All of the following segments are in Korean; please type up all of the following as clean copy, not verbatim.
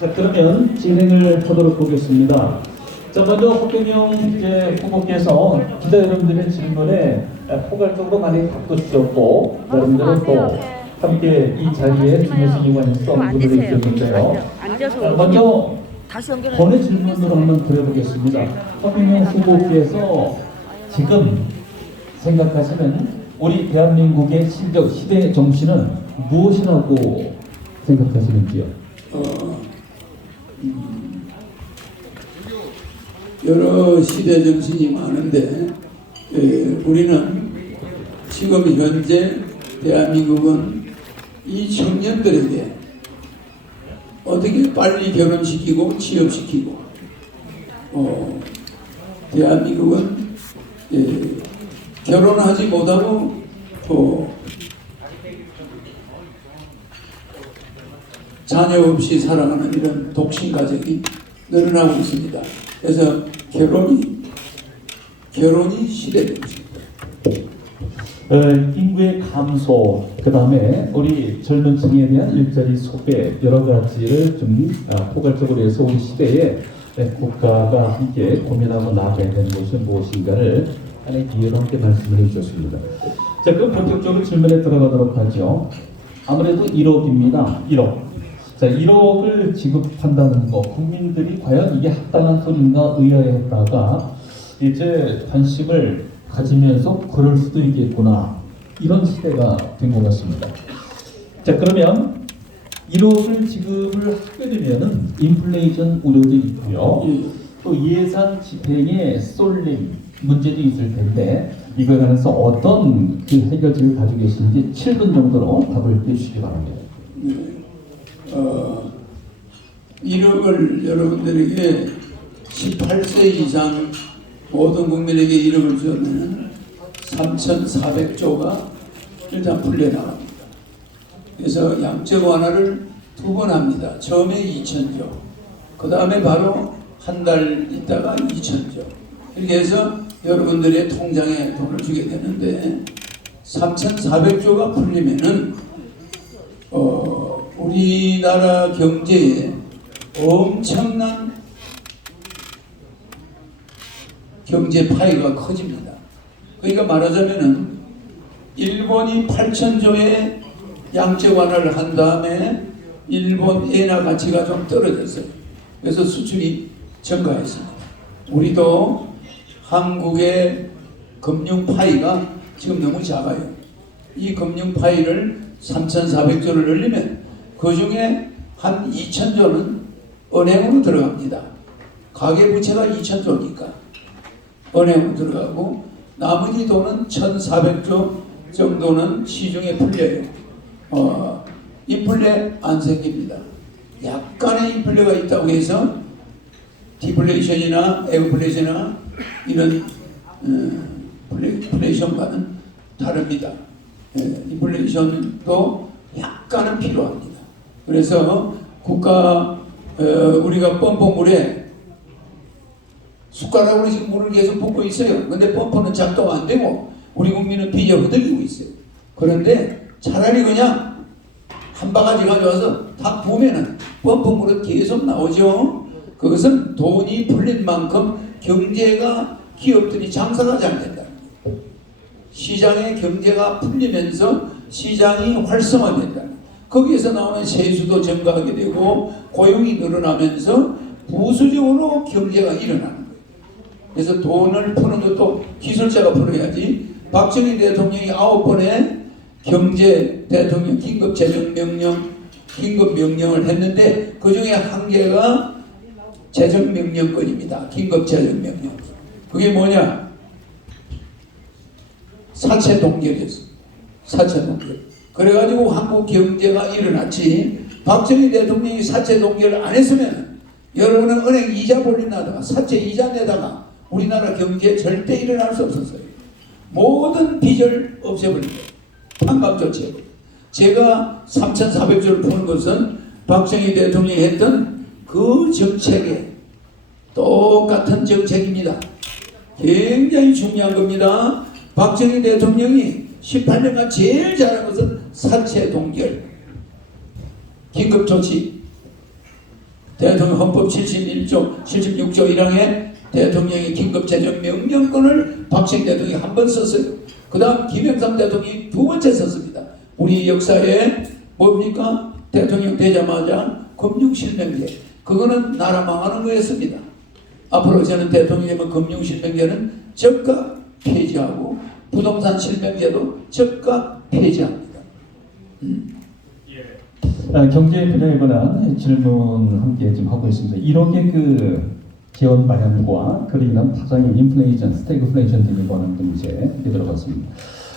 자, 그러면 진행을 하도록 보겠습니다. 자, 먼저 허경영 후보께서 기자 여러분들의 질문에 포괄적으로 많이 답도 주셨고, 여러분들은 또 함께 이 자리에 김혜승 의원님께서 문을 해주셨는데요. 먼저 본의 질문으로 한번 드려보겠습니다. 허경영 후보께서 지금 생각하시는 우리 대한민국의 시대 정신은 무엇이라고 생각하시는지요? 여러 시대 정신이 많은데 우리는 지금 현재 대한민국은 이 청년들에게 어떻게 빨리 결혼시키고 취업시키고 대한민국은 결혼하지 못하고 자녀 없이 살아가는 이런 독신 가정이 늘어나고 있습니다. 그래서 결혼이 시대정신입니다. 인구의 감소, 그 다음에 우리 젊은 층에 대한 일자리 소외, 여러 가지를 좀 포괄적으로 해서 우리 시대에 국가가 함께 고민하고 나아가야 되는 것이 무엇인가를 하나의 기회로 함께 말씀을 해주셨습니다. 자, 그럼 본격적으로 질문에 들어가도록 하죠. 아무래도 1억입니다. 1억. 자, 1억을 지급한다는 거, 국민들이 과연 이게 합당한 소리인가 의아했다가 이제 관심을 가지면서 그럴 수도 있겠구나, 이런 시대가 된 것 같습니다. 자, 그러면 1억을 지급을 하게 되면은 인플레이션 우려도 있고요. 또 예산 집행에 쏠림 문제도 있을 텐데 이거에 관해서 어떤 그 해결책을 가지고 계신지 7분 정도로 답을 해주시기 바랍니다. 1억을 여러분들에게 18세 이상 모든 국민에게 1억을 주면 3,400조가 일단 풀려나갑니다. 그래서 양적 완화를 2번 합니다. 처음에 2,000조, 그 다음에 바로 한 달 있다가 2,000조. 이렇게 해서 여러분들의 통장에 돈을 주게 되는데 3,400조가 풀리면은 우리나라 경제에 엄청난 경제 파이가 커집니다. 그러니까 말하자면은 일본이 8,000조의 양적 완화를 한 다음에 일본 엔화 가치가 좀 떨어졌어요. 그래서 수출이 증가했습니다. 우리도 한국의 금융 파이가 지금 너무 작아요. 이 금융 파이를 3,400조를 늘리면 그 중에 한 2,000조는 은행으로 들어갑니다. 가계부채가 2,000조니까 은행으로 들어가고 나머지 돈은 1,400조 정도는 시중에 풀려요. 인플레 안 생깁니다. 약간의 인플레가 있다고 해서 디플레이션이나 에그플레이션이나 이런 플레이션과는 다릅니다. 인플레이션도 약간은 필요합니다. 그래서 우리가 펌프물에 숟가락으로 지금 물을 계속 붓고 있어요. 근데 펌프는 작동 안 되고 우리 국민은 빚에 허덕이고 있어요. 그런데 차라리 그냥 한 바가지 가져와서 다 부으면은 펌프물은 계속 나오죠. 그것은 돈이 풀린 만큼 경제가, 기업들이 장사가 잘 된다. 시장의 경제가 풀리면서 시장이 활성화된다. 거기에서 나오는 세수도 증가하게 되고 고용이 늘어나면서 부수적으로 경제가 일어나는 거예요. 그래서 돈을 푸는 것도 기술자가 풀어야지. 박정희 대통령이 9번의 경제 대통령 긴급 명령을 했는데 그 중에 한 개가 재정명령권입니다. 긴급 재정명령. 그게 뭐냐? 사채 동결이었어. 사채 동결. 그래가지고 한국 경제가 일어났지. 박정희 대통령이 사채 동결을 안 했으면 여러분은 은행 이자 벌린다다가 사채 이자 내다가 우리나라 경제에 절대 일어날 수 없었어요. 모든 빚을 없애버린 거예요. 판박조치. 제가 3,400조를 푸는 것은 박정희 대통령이 했던 그 정책에 똑같은 정책입니다. 굉장히 중요한 겁니다. 박정희 대통령이 18년간 제일 잘한 것은 사채 동결, 긴급조치. 대통령 헌법 71조 76조 1항에 대통령의 긴급재정 명령권을 박정희 대통령이 한 번 썼어요. 그 다음 김영삼 대통령이 두 번째 썼습니다. 우리 역사에 뭡니까? 대통령 되자마자 금융실명제, 그거는 나라 망하는 거였습니다. 앞으로 저는 대통령이 되면 금융실명제는 즉각 폐지하고 부동산 실명제도 즉각 폐지합니다. 경제 분야에 관한 질문 함께 좀 하고 있습니다. 1억의 그 지원 마련과 그로 인한 파장의 인플레이션, 스태그플레이션 등에 관한 문제 들어봤습니다.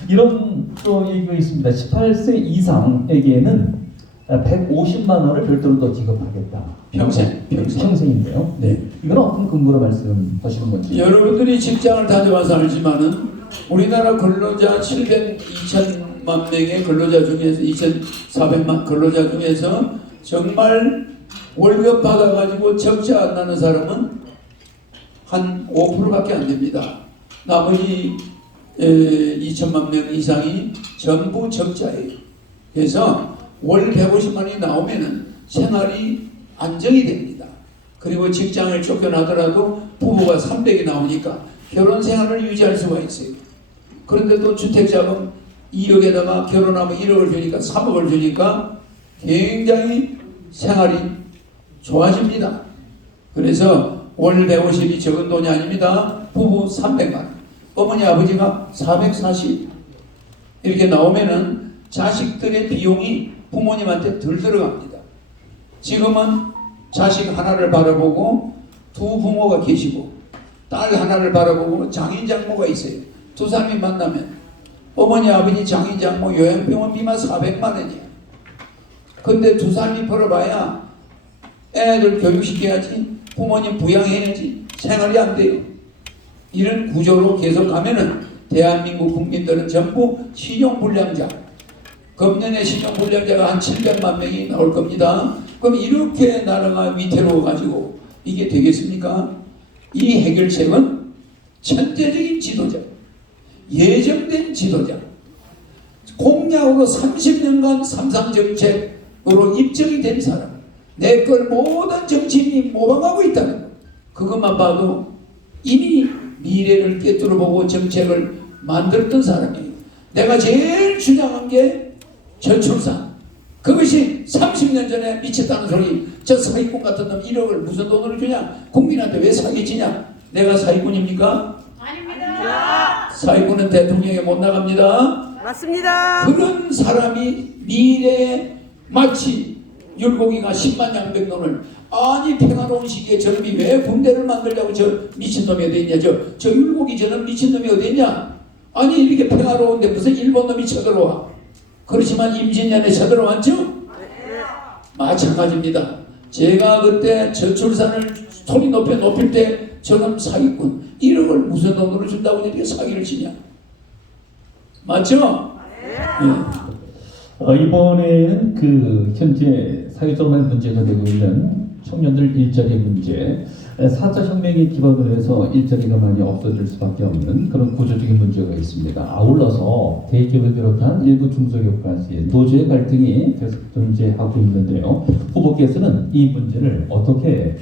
이런 또 얘기가 있습니다. 18세 이상에게는 150만 원을 별도로 더 지급하겠다. 평생인데요. 네. 이건 어떤 근거로 말씀하시는 건지. 여러분들이 직장을 다녀와서 알지만은 우리나라 근로자 2천만 명의 근로자 중에서 2,400만 근로자 중에서 정말 월급 받아가지고 적자 안 나는 사람은 한 5%밖에 안 됩니다. 나머지 2천만 명 이상이 전부 적자예요. 그래서 월 150만이 나오면은 생활이 안정이 됩니다. 그리고 직장을 쫓겨나더라도 부부가 300이 나오니까 결혼 생활을 유지할 수가 있어요. 그런데 또 주택자금 2억에다가 결혼하면 1억을 주니까 3억을 주니까 굉장히 생활이 좋아집니다. 그래서 월 150이 적은 돈이 아닙니다. 부부 300만, 어머니 아버지가 440 이렇게 나오면은 자식들의 비용이 부모님한테 덜 들어갑니다. 지금은 자식 하나를 바라보고 두 부모가 계시고 딸 하나를 바라보고 장인 장모가 있어요. 두 사람이 만나면 어머니 아버지 장인 장모 요양병원비만 400만 원이야. 근데 두 사람이 벌어봐야 애들 교육시켜야지, 부모님 부양해야지 생활이 안 돼요. 이런 구조로 계속 가면은 대한민국 국민들은 전부 신용불량자, 금년에 신용불량자가 한 700만 명이 나올 겁니다. 그럼 이렇게 나라가 위태로워가지고 이게 되겠습니까? 이 해결책은 천재적인 지도자, 예정된 지도자, 공약으로 30년간 삼상정책으로 입증이 된 사람, 내 걸 모든 정치인이 모방하고 있다는 것, 그것만 봐도 이미 미래를 꿰뚫어보고 정책을 만들었던 사람이에요. 내가 제일 주장한 게 저출산, 그것이 30년 전에 미쳤다는 소리. 저 사기꾼 같은 놈 1억을 무슨 돈으로 주냐, 국민한테 왜 사기치냐. 내가 사기꾼입니까? 아닙니다. 사기꾼은 대통령에 못 나갑니다. 맞습니다. 그런 사람이 미래에 마치 율곡이가 10만 양백론을, 아니 평화로운 시기에 저놈이 왜 군대를 만들려고 저 미친놈이 어디 있냐, 저 율곡이 저놈 미친놈이 어디 있냐. 아니 이렇게 평화로운데 무슨 일본 놈이 쳐들어와. 그렇지만 임진년에 쳐들어왔죠? 마찬가지입니다. 제가 그때 저출산을 소리 높일 때 저놈 사기꾼 1억을 무슨 돈으로 준다고 이렇게 사기를 치냐. 맞죠? 이번에는 그 현재 사회적으로 문제가 되고 있는 청년들 일자리 문제, 4차 혁명에 기반으로 해서 일자리가 많이 없어질 수밖에 없는 그런 구조적인 문제가 있습니다. 아울러서 대기업을 비롯한 일부 중소기업까지 노조의 갈등이 계속 존재하고 있는데요. 후보께서는 이 문제를 어떻게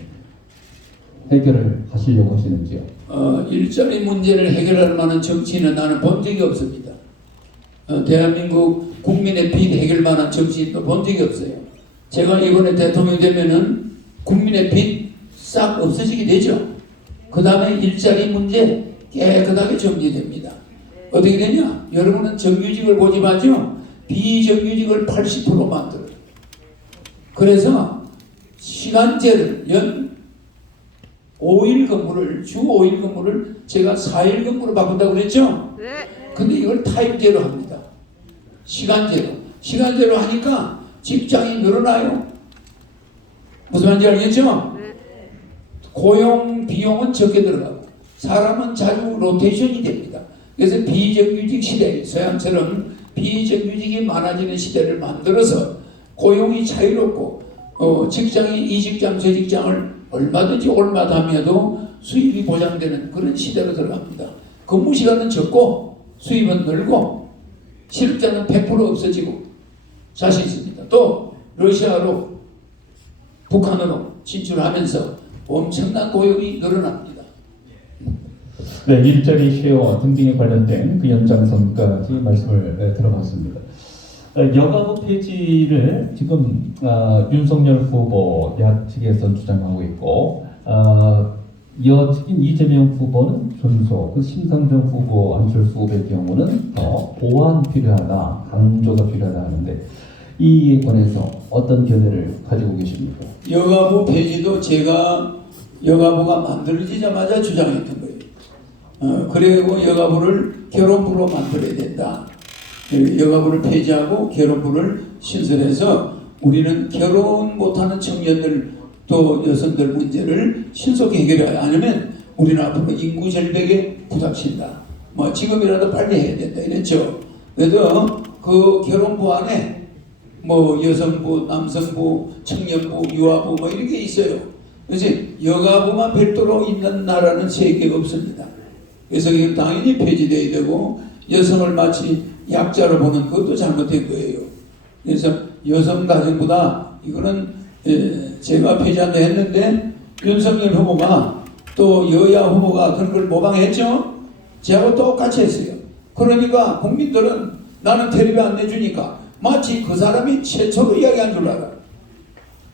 해결을 하시려고 하시는지요? 일자리 문제를 해결할 만한 정치인은 나는 본 적이 없습니다. 대한민국 국민의 빚 해결 만한 정치인도 본 적이 없어요. 제가 이번에 대통령 되면은 국민의 빚 싹 없어지게 되죠. 그 다음에 일자리 문제 깨끗하게 정리됩니다. 어떻게 되냐? 여러분은 정규직을 고집하죠? 비정규직을 80% 만들어요. 그래서 시간제를 연 5일 근무를, 주 5일 근무를 제가 4일 근무로 바꾼다고 그랬죠? 네. 근데 이걸 타임제로 합니다. 시간제로 하니까 직장이 늘어나요. 무슨 말인지 알겠죠? 고용 비용은 적게 들어가고 사람은 자주 로테이션이 됩니다. 그래서 비정규직 시대, 서양처럼 비정규직이 많아지는 시대를 만들어서 고용이 자유롭고 직장이 이 직장 저 직장을 얼마든지 올마다 하며도 수입이 보장되는 그런 시대로 들어갑니다. 근무 시간은 적고 수입은 늘고 실업자는 100% 없어지고 자신 있습니다. 또 러시아로 북한으로 진출하면서 엄청난 고용이 늘어납니다. 네, 일자리 쉐어 등등에 관련된 그 연장선까지 말씀을 들어봤습니다. 여가부 폐지를 지금 윤석열 후보 야측에서 주장하고 있고 여측인 이재명 후보는 준소, 그 심상정 후보, 안철수 후보의 경우는 더 보완 필요하다, 강조가 필요하다 하는데 이에 관해서 어떤 견해를 가지고 계십니까? 여가부 폐지도 제가 여가부가 만들어지자마자 주장했던 거예요. 그리고 여가부를 결혼부로 만들어야 된다. 여가부를 폐지하고 결혼부를 신설해서 우리는 결혼 못하는 청년들 또 여성들 문제를 신속히 해결해야 하면 우리는 앞으로 인구 절벽에 부닥친다. 뭐 지금이라도 빨리 해야 된다 이랬죠. 그래도 그 결혼부 안에 뭐 여성부, 남성부, 청년부, 유아부 뭐 이런 게 있어요. 그래서 여가부만 별도로 있는 나라는 세계에 없습니다. 그래서 이건 당연히 폐지돼야 되고 여성을 마치 약자로 보는 것도 잘못된 거예요. 그래서 여성 가정보다 이거는 제가 폐지한다 했는데 윤석열 후보가 또 여야 후보가 그런 걸 모방했죠. 저하고 똑같이 했어요. 그러니까 국민들은 나는 텔레비 안 내주니까 마치 그 사람이 최초로 이야기한 줄 알아.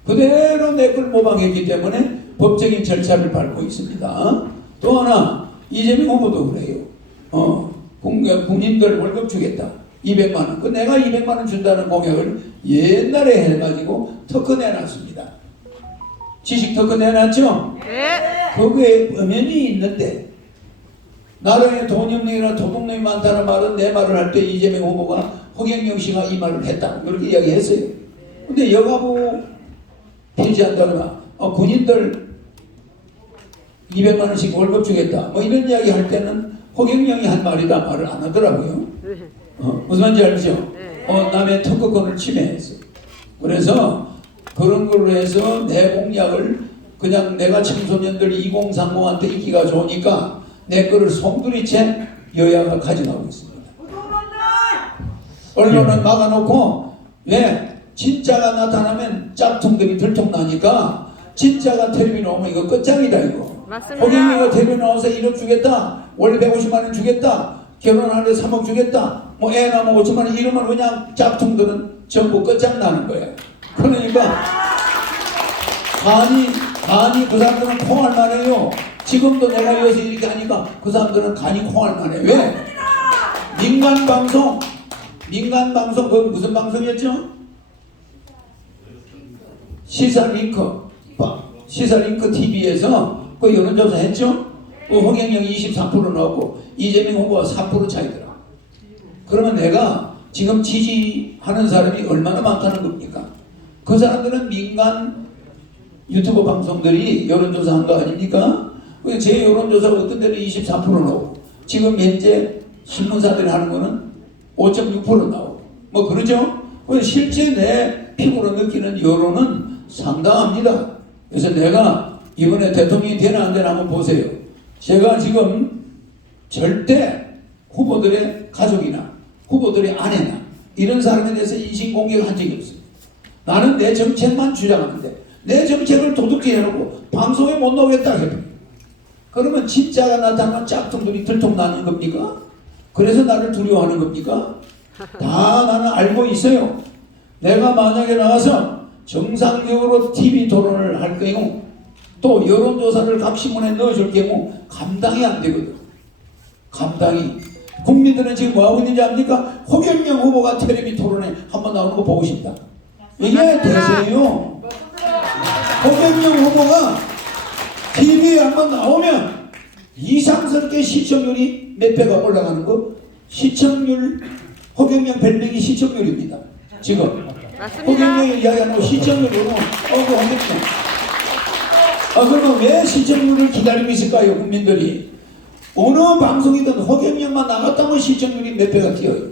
그대로 내 걸 모방했기 때문에 법적인 절차를 밟고 있습니다. 또 하나 이재명 후보도 그래요. 국민들 월급 주겠다. 200만 원. 그 내가 200만 원 준다는 공약을 옛날에 해가지고 특허 내놨습니다. 지식 특허 내놨죠? 네. 거기에 엄연히 있는데 나라에 돈영령이나 도둑놈이 많다는 말은 내 말을 할 때 이재명 후보가 허경영 씨가 이 말을 했다. 그렇게 이야기했어요. 근데 여가부 폐지한다거나 군인들 200만 원씩 월급 주겠다. 뭐 이런 이야기 할 때는 허경영이 한 말이다 말을 안 하더라고요. 무슨 말인지 알죠? 남의 특허권을 침해했어. 그래서 그런 걸로 해서 내 공약을 그냥 내가 청소년들 2030한테 인기가 좋으니까 내 거를 송두리째 여야가 가져가고 있습니다. 언론은 막아놓고 왜 진짜가 나타나면 짝퉁들이 들통나니까 진짜가 텔레비 나오면 이거 끝장이다 이거. 맞습니다. 허경영이가 텔레비 나와서 1억 주겠다. 원래 150만 원 주겠다. 결혼하는데 3억 주겠다. 뭐 애 낳으면 5천만 원 이러면 그냥 짝퉁들은 전부 끝장나는 거야. 그러니까 간이 그 사람들은 콩할 만해요. 지금도 내가 여기서 이렇게 하니까 그 사람들은 간이 콩할 만해. 왜? 민간방송 그건 무슨 방송이었죠? 시사링크 TV에서 그 여론조사 했죠? 그 홍영영이 24% 나오고 이재명 후보가 4% 차이더라. 그러면 내가 지금 지지하는 사람이 얼마나 많다는 겁니까? 그 사람들은 민간 유튜브 방송들이 여론조사 한 거 아닙니까? 제 여론조사가 어떤 데는 24% 나오고 지금 현재 신문사들이 하는 거는 5.6% 나오고 뭐 그러죠? 실제 내 피부로 느끼는 여론은 상당합니다. 그래서 내가 이번에 대통령이 되나 안 되나 한번 보세요. 제가 지금 절대 후보들의 가족이나 후보들의 아내나 이런 사람에 대해서 인신공격을 한 적이 없어요. 나는 내 정책만 주장하는데 내 정책을 도둑질 해놓고 방송에 못 나오겠다 해요. 그러면 진짜가 나타나면 짝퉁들이 들통나는 겁니까? 그래서 나를 두려워하는 겁니까? 다 나는 알고 있어요. 내가 만약에 나와서 정상적으로 TV 토론을 할 경우 또 여론조사를 각 신문에 넣어줄 경우 감당이 안 되거든. 감당이. 국민들은 지금 뭐하고 있는지 압니까? 허경영 후보가 텔레비 토론에 한번 나오는 거 보고 싶다. 이게 대세예요. 허경영 후보가 TV에 한번 나오면 이상스럽게 시청률이 몇 배가 올라가는 거. 시청률 허경영 별명이 시청률입니다. 지금 허경영이 이야기하는 거 시청률으로 그 허경영. 그러면 왜 시청률을 기다리고 있을까요? 국민들이 어느 방송이든 허경영만 나갔다면 시청률이 몇 배가 뛰어요.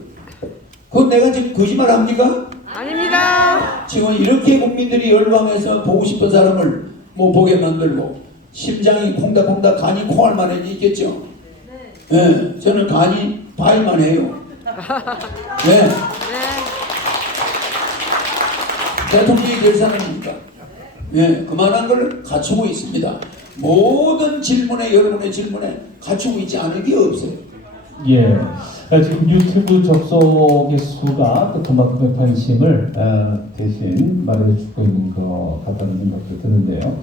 그건 내가 지금 거짓말 합니까? 아닙니다. 지금 이렇게 국민들이 열광해서 보고 싶은 사람을 뭐 보게 만들고 심장이 콩닥콩닥 간이 콩할 만해 있겠죠? 네. 저는 간이 바일만 해요. 네. 네. 대통령이 될 사람이니까. 예, 그만한 걸 갖추고 있습니다. 모든 질문에 여러분의 질문에 갖추고 있지 않은 게 없어요. 예. 지금 유튜브 접속의 수가 또 그만큼의 관심을 대신 마련해주고 있는 것 같다는 생각도 드는데요.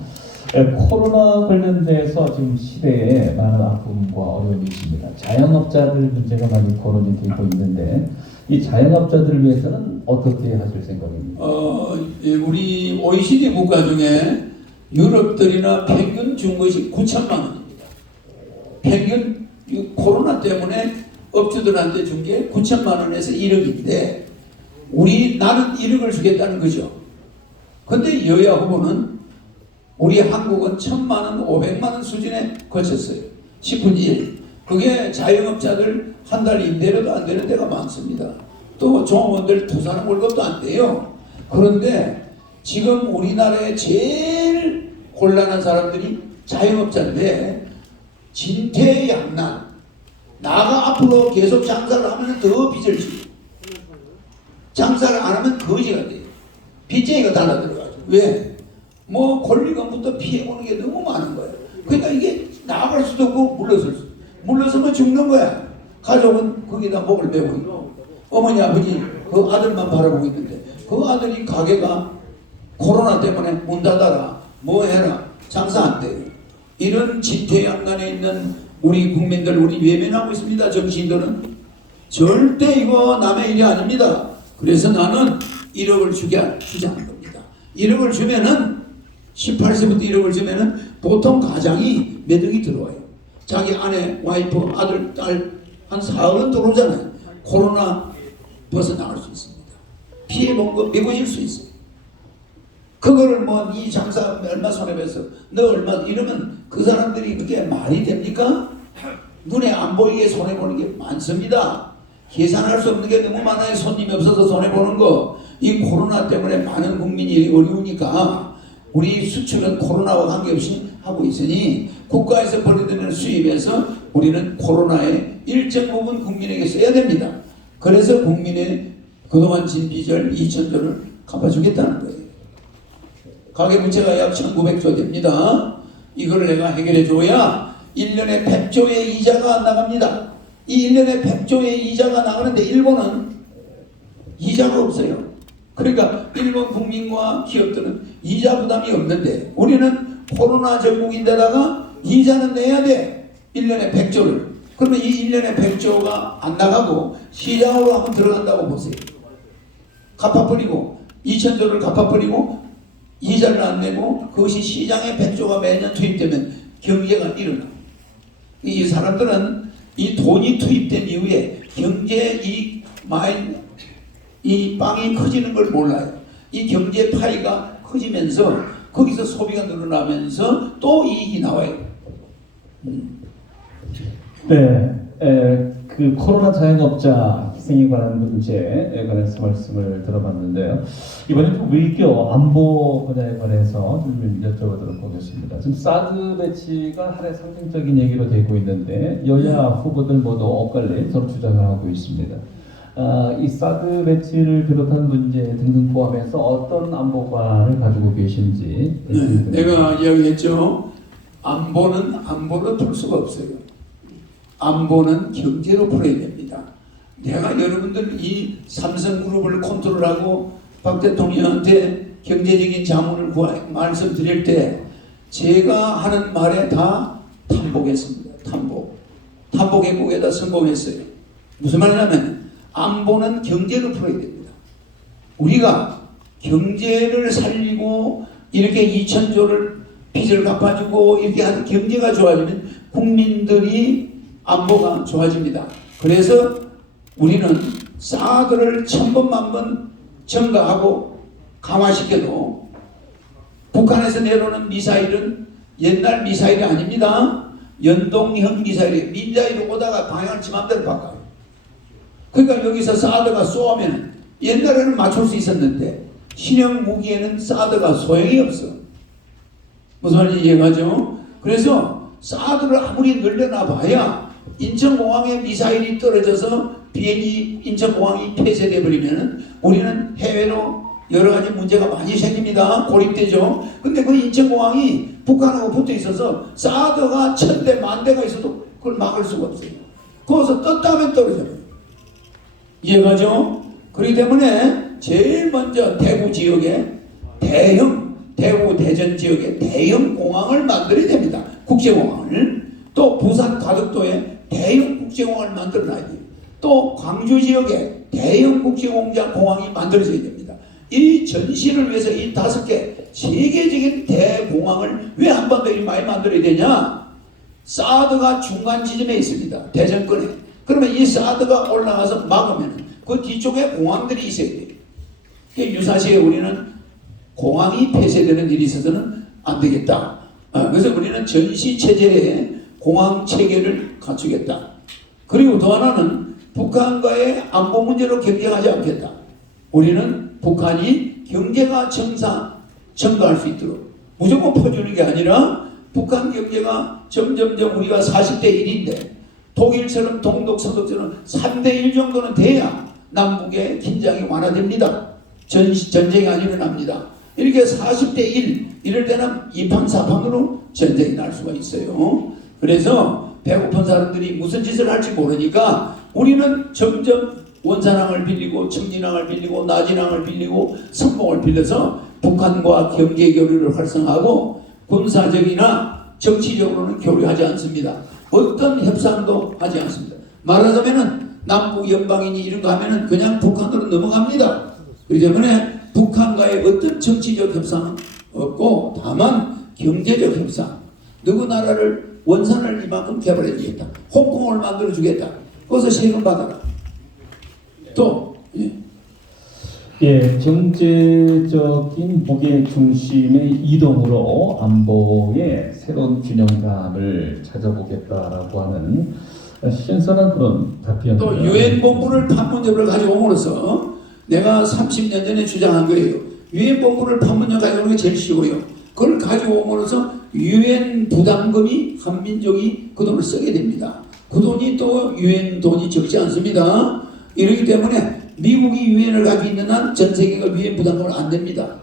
코로나 관련돼서 지금 시대에 많은 아픔과 어려움이 있습니다. 자영업자들 문제가 많이 거론이 되고 있는데 이 자영업자들을 위해서는 어떻게 하실 생각입니까? 우리 OECD 국가 중에 유럽들이나 평균 준 것이 9천만 원입니다. 평균 코로나 때문에 업주들한테 준 게 9천만 원에서 1억인데 나는 1억을 주겠다는 거죠. 근데 여야 후보는 우리 한국은 1,000만 원, 500만 원 수준에 거쳤어요. 10분의 1. 그게 자영업자들 한 달 임대료도 안 되는 데가 많습니다. 또 종업원들 부산 월급도 안 돼요. 그런데 지금 우리나라에 제일 곤란한 사람들이 자영업자인데 진퇴양난. 나가 앞으로 계속 장사를 하면 더 빚을 지고 장사를 안 하면 거지가 돼요. 빚쟁이가 달라들어가죠. 왜? 뭐 권리금부터 피해보는 게 너무 많은 거예요. 그러니까 이게 나갈 수도 없고 물러서면 죽는 거야. 가족은 거기다 목을 메고 어머니 아버지 그 아들만 바라보고 있는데 그 아들이 가게가 코로나 때문에 문 닫아라 뭐 해라 장사 안 돼요. 이런 진퇴양난에 있는 우리 국민들 우리 외면하고 있습니다. 정치인들은 절대 이거 남의 일이 아닙니다. 그래서 나는 1억을 주지 않는 겁니다. 1억을 주면은 18세부터 1억을 주면은 보통 가장이 몇 억이 들어와요. 자기 아내, 와이프, 아들, 딸 한 4억은 들어오잖아요. 코로나 벗어나갈 수 있습니다. 피해본 거 메꿔질 수 있어요. 그거를 뭐 이 장사 얼마 손해배서 너 얼마 이러면 그 사람들이 그게 말이 됩니까? 눈에 안 보이게 손해보는 게 많습니다. 계산할 수 없는 게 너무 많아요. 손님이 없어서 손해보는 거. 이 코로나 때문에 많은 국민이 어려우니까 우리 수출은 코로나와 관계없이 하고 있으니 국가에서 벌어들이는 수입에서 우리는 코로나에 일정 부분 국민에게 써야 됩니다. 그래서 국민의 그동안 진 빚을 2,000조를 갚아주겠다는 거예요. 가계부채가 약 1,900조 됩니다. 이걸 내가 해결해줘야 1년에 100조의 이자가 나갑니다. 이 1년에 100조의 이자가 나가는데 일본은 이자가 없어요. 그러니까 일본 국민과 기업들은 이자 부담이 없는데 우리는 코로나 전국인데다가 이자는 내야 돼. 1년에 100조를. 그러면 이 1년에 100조가 안 나가고 시장으로 한번 들어간다고 보세요. 갚아버리고 2,000조를 갚아버리고 이자를 안 내고 그것이 시장에 100조가 매년 투입되면 경제가 일어나. 이 사람들은 이 돈이 투입된 이후에 경제 이 빵이 커지는 걸 몰라요. 이 경제 파이가 커지면서 거기서 소비가 늘어나면서 또 이익이 나와요. 네, 그 코로나 자영업자 희생에 관한 문제에 관해서 말씀을 들어봤는데요. 이번에 좀 외교 안보 분야에 관해서 좀 여쭤보도록 하겠습니다. 지금 사드 배치가 하나의 상징적인 얘기로 되고 있는데 여야 후보들 모두 엇갈린 서로 주장을 하고 있습니다. 이 사드 배치를 비롯한 문제 등등 포함해서 어떤 안보관을 가지고 계신지. 내가 이야기했죠. 안보는 안보로 풀 수가 없어요. 안보는 경제로 풀어야 됩니다. 내가 여러분들 이 삼성그룹을 컨트롤하고 박 대통령한테 경제적인 자문을 말씀드릴 때 제가 하는 말에 다 탐복했습니다. 탐복 행복에다 성공했어요. 무슨 말이냐면 안보는 경제로 풀어야 됩니다. 우리가 경제를 살리고 이렇게 2,000조를 빚을 갚아주고 이렇게 하는 경제가 좋아지면 국민들이 안보가 좋아집니다. 그래서 우리는 사드를 1,000번 만번 첨가하고 강화시켜도 북한에서 내려오는 미사일은 옛날 미사일이 아닙니다. 연동형 미사일이 미사일이 오다가 방향을 지 맘대로 바꿔요. 그러니까 여기서 사드가 쏘면 옛날에는 맞출 수 있었는데 신형 무기에는 사드가 소용이 없어. 무슨 말인지 이해가죠? 그래서 사드를 아무리 늘려놔 봐야 인천공항에 미사일이 떨어져서 비행기 인천공항이 폐쇄돼 버리면 우리는 해외로 여러 가지 문제가 많이 생깁니다. 고립되죠. 근데 그 인천공항이 북한하고 붙어 있어서 사드가 1000대 10,000대가 있어도 그걸 막을 수가 없어요. 거기서 떴다면 떨어져요. 이해가죠? 그렇기 때문에 제일 먼저 대구 지역에 대구 대전 지역에 대형 공항을 만들어야 됩니다. 국제공항을. 또 부산 가덕도에 대형 국제공항을 만들어놔야 돼요. 또 광주 지역에 대형 국제공항이 만들어져야 됩니다. 이 전시를 위해서 이 5개 세계적인 대공항을 왜 한반도에 많이 만들어야 되냐? 사드가 중간 지점에 있습니다. 대전권에. 그러면 이 사드가 올라가서 막으면 그 뒤쪽에 공항들이 있어야 돼요. 유사시에 우리는 공항이 폐쇄되는 일이 있어서는 안 되겠다. 그래서 우리는 전시 체제에 공항 체계를 갖추겠다. 그리고 또 하나는 북한과의 안보 문제로 경쟁하지 않겠다. 우리는 북한이 경제가 증가할 수 있도록 무조건 퍼주는 게 아니라 북한 경제가 점점점 우리가 40대 1인데 독일처럼 동독 서독처럼 3대 1 정도는 돼야 남북의 긴장이 완화됩니다. 전쟁이 안 일어납니다. 이렇게 40대 1 이럴 때는 2판 4판으로 전쟁이 날 수가 있어요. 그래서 배고픈 사람들이 무슨 짓을 할지 모르니까 우리는 점점 원산항을 빌리고 청진항을 빌리고 나진항을 빌리고 선봉을 빌려서 북한과 경제 교류를 활성화하고 군사적이나 정치적으로는 교류하지 않습니다. 어떤 협상도 하지 않습니다. 말하자면은 남북 연방이니 이런 거 하면은 그냥 북한으로 넘어갑니다. 그렇기 때문에 북한과의 어떤 정치적 협상은 없고 다만 경제적 협상. 누구 나라를 원산을 이만큼 개발해 주겠다. 홍콩을 만들어 주겠다. 거기서 세금 받아라. 또 예, 경제적인 무게 중심의 이동으로 안보의 새로운 균형감을 찾아보겠다라고 하는 신선한 그런 답변. 또 유엔 본부를 판문점을 가져옴으로써 내가 30년 전에 주장한 거예요. 유엔 본부를 판문점 가져오는 게 제일 쉬워요. 그걸 가져옴으로써 유엔 부담금이 한민족이 그 돈을 쓰게 됩니다. 그 돈이 또 유엔 돈이 적지 않습니다. 이러기 때문에 미국이 유엔을 가지고 있는 한 전 세계가 유엔 부담금을 안 냅니다.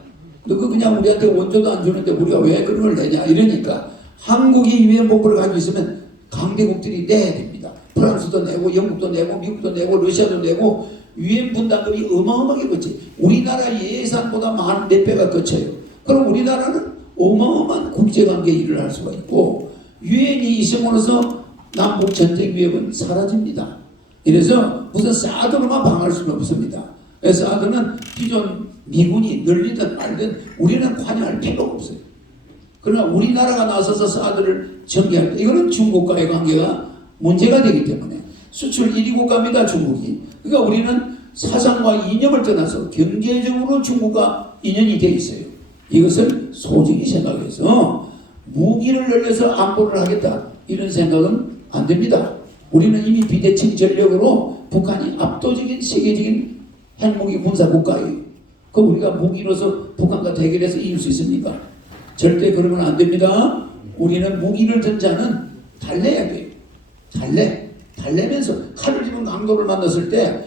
그 그냥 우리한테 원조도 안 주는데 우리가 왜 그런 걸 내냐 이러니까 한국이 유엔 본부를 가지고 있으면 강대국들이 내야 됩니다. 프랑스도 내고 영국도 내고 미국도 내고 러시아도 내고 유엔 분담금이 어마어마하게 거치. 우리나라 예산보다 만 몇 배가 거쳐요. 그럼 우리나라는 어마어마한 국제관계 일을 할 수가 있고 유엔이 있음으로써 남북 전쟁 위협은 사라집니다. 이래서 무슨 사드로만 방어할 수는 없습니다. 사드는 기존 미군이 늘리든 말든 우리는 관여할 필요가 없어요. 그러나 우리나라가 나서서 사드를 전개할 때 이거는 중국과의 관계가 문제가 되기 때문에 수출 1위 국가입니다. 중국이. 그러니까 우리는 사상과 이념을 떠나서 경제적으로 중국과 인연이 되어 있어요. 이것을 소중히 생각해서 무기를 늘려서 안보를 하겠다 이런 생각은 안 됩니다. 우리는 이미 비대칭 전력으로 북한이 압도적인 세계적인 핵무기 군사 국가예요. 그럼 우리가 무기로서 북한과 대결해서 이길 수 있습니까? 절대 그러면 안 됩니다. 우리는 무기를 든 자는 달래야 돼요. 달래면서 칼을 집은 강도를 만났을 때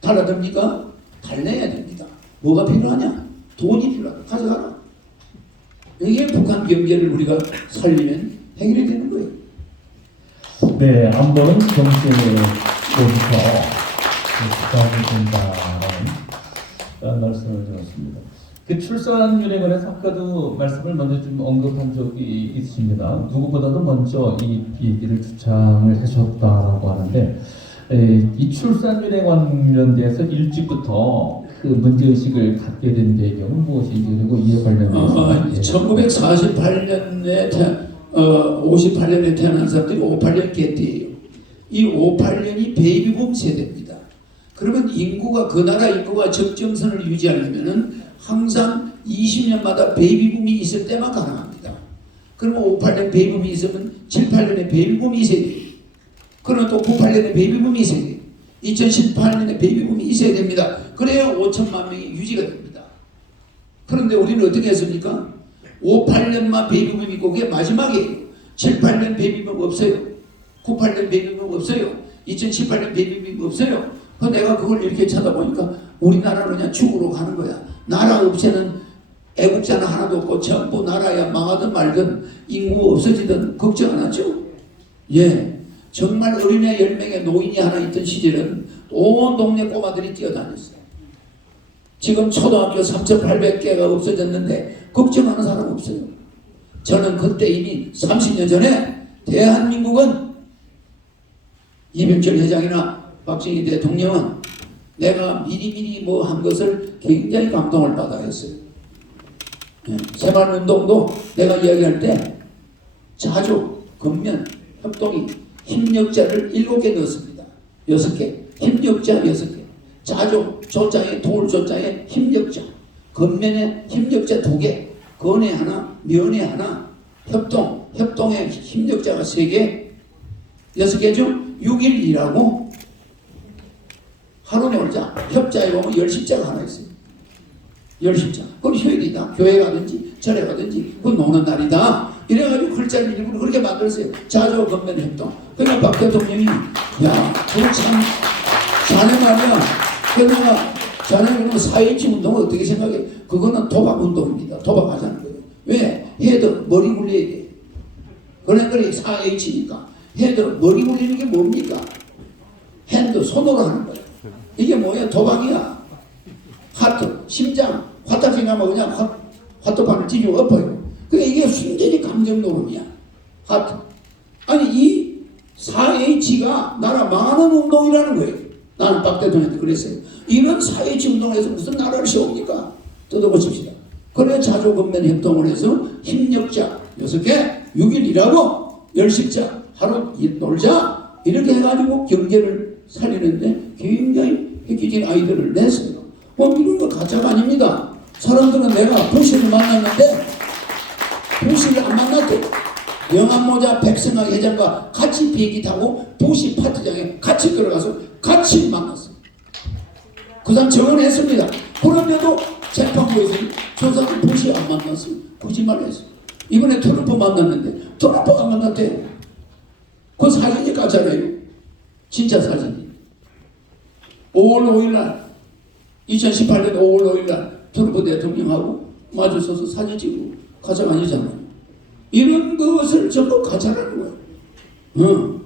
달라듭니까? 달래야 됩니다. 뭐가 필요하냐? 돈이 필요하다. 가져가라. 이게 북한 경제를 우리가 살리면 해결이 되는 거예요. 네, 안보는 경제로부터 시작이 된다라는 말씀을 드렸습니다. 그 출산율에 관해서 아까도 말씀을 먼저 좀 언급한 적이 있습니다. 누구보다도 먼저 이 얘기를 주창을 하셨다라고 하는데 이 출산율에 관련돼서 일찍부터 그 문제의식을 갖게 된 배경은 무엇인지 그리고 이에 관련해서 1948년에 58년에 태어난 사람들이 58년 개띠예요. 이 58년이 베이비붐 세대입니다. 그러면 인구가 그 나라 인구가 적정선을 유지하려면은 항상 20년마다 베이비붐이 있을 때만 가능합니다. 그러면 58년 베이비붐이 있으면 78년에 베이비붐이 있어야 돼요. 그러면 또 98년에 베이비붐이 있어야 돼요. 2018년에 베이비붐이 있어야 됩니다. 그래야 5천만 명이 유지가 됩니다. 그런데 우리는 어떻게 했습니까? 58년만 베이비붐이 있고 그게 마지막이에요. 78년 베이비붐 없어요. 98년 베이비붐 없어요. 2018년 베이비붐 없어요. 내가 그걸 이렇게 찾아보니까 우리나라는 그냥 죽으러 가는 거야. 나라 없애는 애국자는 하나도 없고 전부 나라야 망하든 말든 인구 없어지든 걱정 안 하죠. 예, 정말 어린애 10명의 노인이 하나 있던 시절은 온 동네 꼬마들이 뛰어다녔어요. 지금 초등학교 3,800개가 없어졌는데 걱정하는 사람 없어요. 저는 그때 이미 30년 전에 대한민국은 이병철 회장이나 박정희 대통령은 내가 미리미리 뭐 한 것을 굉장히 감동을 받아 했어요. 예, 새마을운동도 내가 이야기할 때 자주, 건면, 협동이 힘력자를 7개 넣었습니다. 6개. 힘력자 6개. 자주, 조자에, 돌 조자에 힘력자. 건면에 힘력자 2개. 건에 하나, 면에 하나. 협동, 협동에 힘력자가 3개. 6개 중 6일 일하고 하루 놀자. 협자에 보면 10십자가 하나 있어요. 10십자. 그건 휴일이다. 교회 가든지 절에 가든지 그건 노는 날이다. 이래가지고 글자를 일부러 그렇게 만들었어요. 자조 건면 협동. 그러니까 박 대통령이 야 그거 참 자네 말이야. 그러니까 자네 그러면 4.27 운동을 어떻게 생각해? 그거는 도박 운동입니다. 도박하자는 거예요. 왜? 해도 머리 굴려야 돼. 그러니까 4.27니까 해도 머리 굴리는 게 뭡니까? 핸드 손으로 하는 거예요. 이게 뭐야? 도박이야. 하트, 심장, 화딱지 가면 그냥 화투판을 찢어 엎어요. 그러니까 이게 순전히 감정 노름이야. 하트. 아니 이 4H가 나라 망하는 운동이라는 거예요. 나는 박 대통령한테 그랬어요. 이런 4H 운동에서 무슨 나라를 세웁니까? 뜯어보십시다. 그래 자조건면 협동을 해서 힘력자 6개, 6일 일하고 10십자 하루 놀자 이렇게 해가지고 경제를 살리는데 굉장히 획기적인 아이디어를 냈어요. 이런 거 가짜가 아닙니다. 사람들은 내가 부시를 만났는데 부시를 안 만났대. 영암모자 백승학 회장과 같이 비행기 타고 부시 파트장에 같이 들어가서 같이 만났어요. 그 사람 증언했습니다. 그런데도 재판부에서 저 사람 부시 안 만났어요. 거짓말을 했어요. 이번에 트럼프 만났는데 트럼프가 안 만났대요. 그 사진이 가짜래요. 진짜 사진이. 5월 5일날 2018년 5월 5일날 트럼프 대통령하고 마주서서 사진 찍고 가짜가 아니잖아요. 이런 것을 전부 가짜라는 거예요.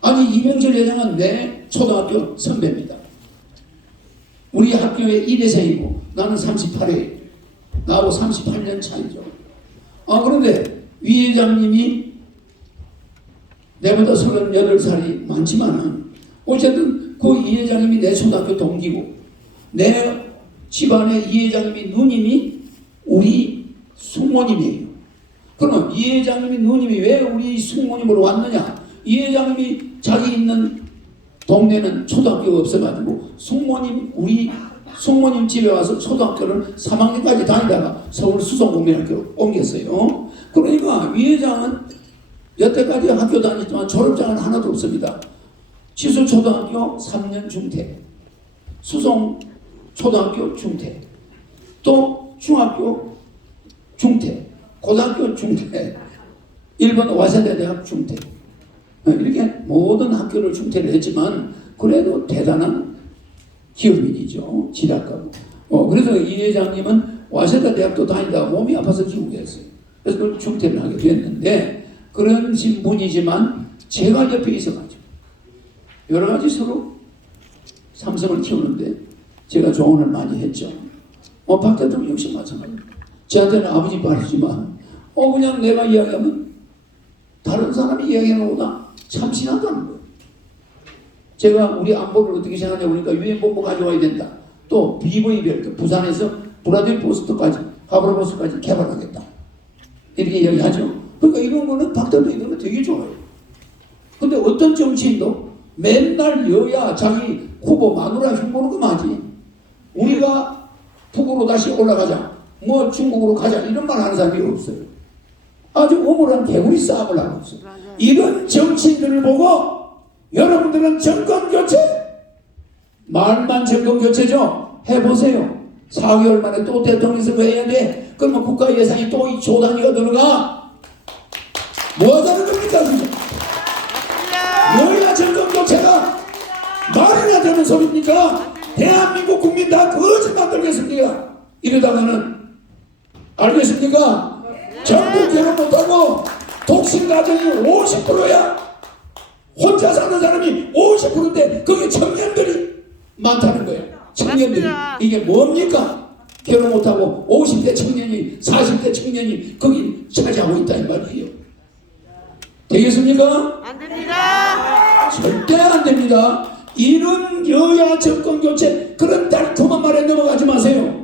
아니 이병철 회장은 내 초등학교 선배입니다. 우리 학교에 1회생이고 나는 38회 나하고 38년 차이죠. 그런데 위 회장님이 내보다 38살이 많지만은 어쨌든 그 이 회장님이 내 초등학교 동기고 내 집안의 이 회장님이 누님이 우리 숙모님이에요. 그러면 이 회장님이 누님이 왜 우리 숙모님으로 왔느냐? 이 회장님이 자기 있는 동네는 초등학교가 없어가지고 우리 숙모님 집에 와서 초등학교를 3학년까지 다니다가 서울 수성국민학교로 옮겼어요. 그러니까 이 회장은 여태까지 학교 다녔지만 졸업장은 하나도 없습니다. 지수초등학교 3년 중퇴, 수성초등학교 중퇴, 또 중학교 중퇴, 고등학교 중퇴, 일본 와세다 대학 중퇴. 이렇게 모든 학교를 중퇴를 했지만 그래도 대단한 기업인이죠. 지략가고. 그래서 이 회장님은 와세다 대학도 다니다가 몸이 아파서 기국했어요. 그래서 그걸 중퇴를 하게 됐는데 그런 분이지만 제가 옆에 있어가지고 여러 가지 서로 삼성을 키우는데 제가 조언을 많이 했죠. 박 대통령 역시 마찬가지입니다. 저한테는 아버지 말이지만 그냥 내가 이야기하면 다른 사람이 이야기하는 것보다 참 친하다는 거예요. 제가 우리 안보를 어떻게 생각하냐 보니까 유엔본부 가져와야 된다. 또 비보이별 부산에서 브라질포스트까지 하브라포스트까지 개발하겠다. 이렇게 이야기하죠. 그러니까 이런 거는 박 대통령 이런 거 되게 좋아요. 근데 어떤 정치인도 맨날 여야 자기 후보 마누라 흉보는 거 맞지. 우리가 북으로 다시 올라가자. 뭐 중국으로 가자. 이런 말 하는 사람이 없어요. 아주 우물한 개구리 싸움을 하고 있어요. 이런 정치인들을 보고 여러분들은 정권교체 말만 정권교체죠. 해보세요. 4개월 만에 또 대통령 선거해야 돼. 그러면 국가 예산이 또 2조 단위가 들어가. 뭐 하자는 겁니까 지금? 여야 정권교체가 말이나 되는 소리입니까? 대한민국 국민 다 거짓 만들겠습니다. 이러다가는 알겠습니까? 전부 결혼 못하고 독신 가정이 50%야. 혼자 사는 사람이 50%인데 그게 청년들이 많다는 거예요. 청년들이. 맞습니다. 이게 뭡니까? 결혼 못하고 50대 청년이 40대 청년이 거기 차지하고 있다 이 말이에요. 되겠습니까? 안 됩니다. 절대 안 됩니다. 이런 여야 정권 교체 그런 달콤한 말에 넘어가지 마세요.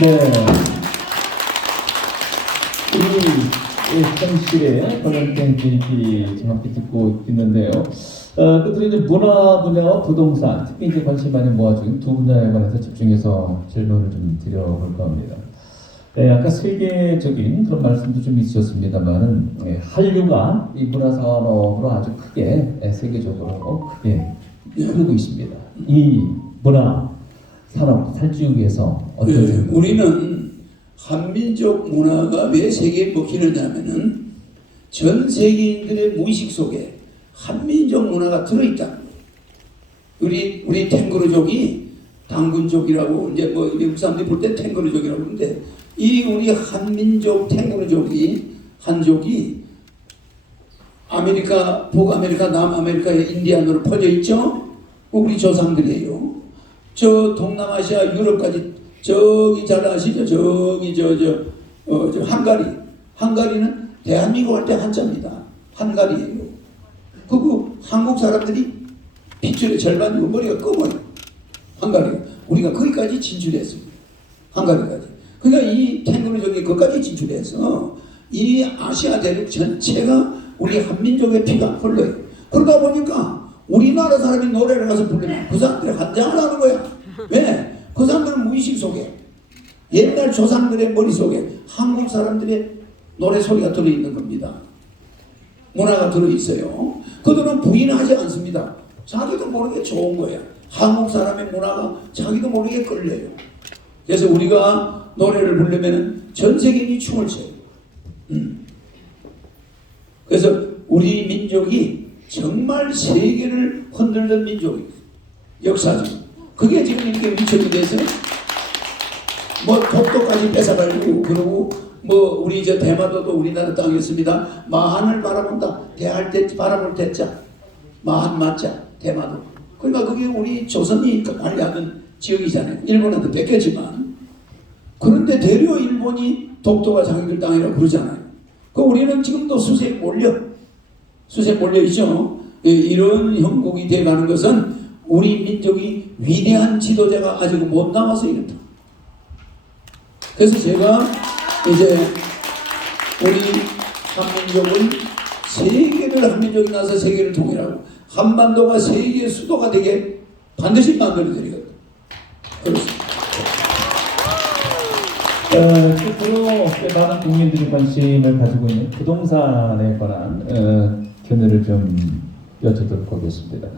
네. 이 현실에 관련된 얘기 정확히 듣고 있는데요. 끝으로 이제 문화 분야와 부동산, 특히 이제 관심 많이 모아준 두 분야에 관해서 집중해서 질문을 좀 드려볼까 합니다. 네, 아까 세계적인 그런 말씀도 좀 있으셨습니다만은 한류가 이 문화산업으로 아주 크게 세계적으로 크게 흐르고 있습니다. 이 문화 산업 살찌우기 위해서 어떤 생각? 우리는 한민족 문화가 왜 세계에 먹히느냐면은 전 세계인들의 무의식 속에 한민족 문화가 들어있다. 우리 탱그루족이 당군족이라고 이제 뭐 미국 사람들이 볼 때 탱그루족이라고 하는데 이 우리 한민족 탱그루족이 한족이 아메리카 북아메리카 남아메리카의 인디안으로 퍼져 있죠. 우리 조상들이에요. 저 동남아시아 유럽까지 저기 잘 아시죠? 저기 저 한가리는 대한민국 할 때 한자입니다. 한가리예요. 그리고 한국 사람들이 핏줄의 절반이고 머리가 검어요. 한가리가. 우리가 거기까지 진출했습니다. 한가리까지. 그러니까 이 탱그루족이 거기까지 진출해서 이 아시아 대륙 전체가 우리 한민족의 피가 흘러요. 그러다 보니까 우리나라 사람이 노래를 가서 부르면 그 사람들이 환장을 하는 거야. 왜? 그 사람들은 무의식 속에 옛날 조상들의 머릿속에 한국 사람들의 노래 소리가 들어있는 겁니다. 문화가 들어있어요. 그들은 부인하지 않습니다. 자기도 모르게 좋은 거예요. 한국 사람의 문화가 자기도 모르게 끌려요. 그래서 우리가 노래를 부르면 전 세계인이 춤을 춰요. 그래서 우리 민족이 정말 세계를 흔들던 민족이에요. 역사적. 그게 지금 이렇게 위축이 돼서 뭐 독도까지 뺏어가지고 그러고 뭐 우리 저 대마도도 우리나라 땅이었습니다. 마한을 바라본다. 대할 때 바라볼 때자 마한 맞자 대마도. 그러니까 그게 우리 조선이 관리하던 지역이잖아요. 일본한테 뺏겼지만 그런데 대려 일본이 독도가 자기들 땅이라고 그러잖아요. 그 우리는 지금도 수세에 몰려 있죠. 이런 형국이 돼가는 것은 우리 민족이 위대한 지도자가 아직 못 나와서 이렇다. 그래서 제가 이제 우리 한민족은 세계를 한민족이 나서 세계를 통일하고 한반도가 세계의 수도가 되게 반드시 만들어드리거든. 그렇습니다. 끝으로 많은 국민들이 관심을 가지고 있는 부동산에 관한 견해를 좀 여쭤보도록 하겠습니다.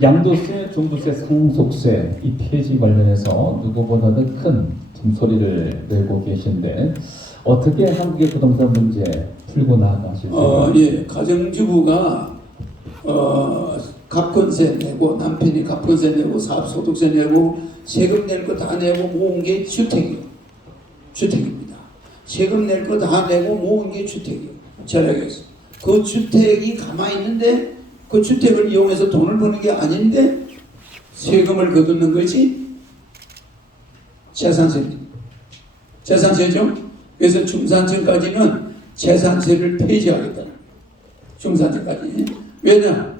양도세, 종부세, 상속세 이 폐지 관련해서 누구보다도 큰 숨소리를 내고 계신데 어떻게 한국의 부동산 문제 풀고 나가실까요? 예, 가정주부가 갑건세 내고 남편이 갑건세 내고 사업소득세 내고 세금 낼 거 다 내고 모은 게 주택입니다. 세금 낼 거 다 내고 모은 게 주택이에요. 절약해서 그 주택이 가만히 있는데 그 주택을 이용해서 돈을 버는 게 아닌데 세금을 거두는 것이 재산세죠. 그래서 중산층까지는 재산세를 폐지하겠다. 중산층까지. 왜냐?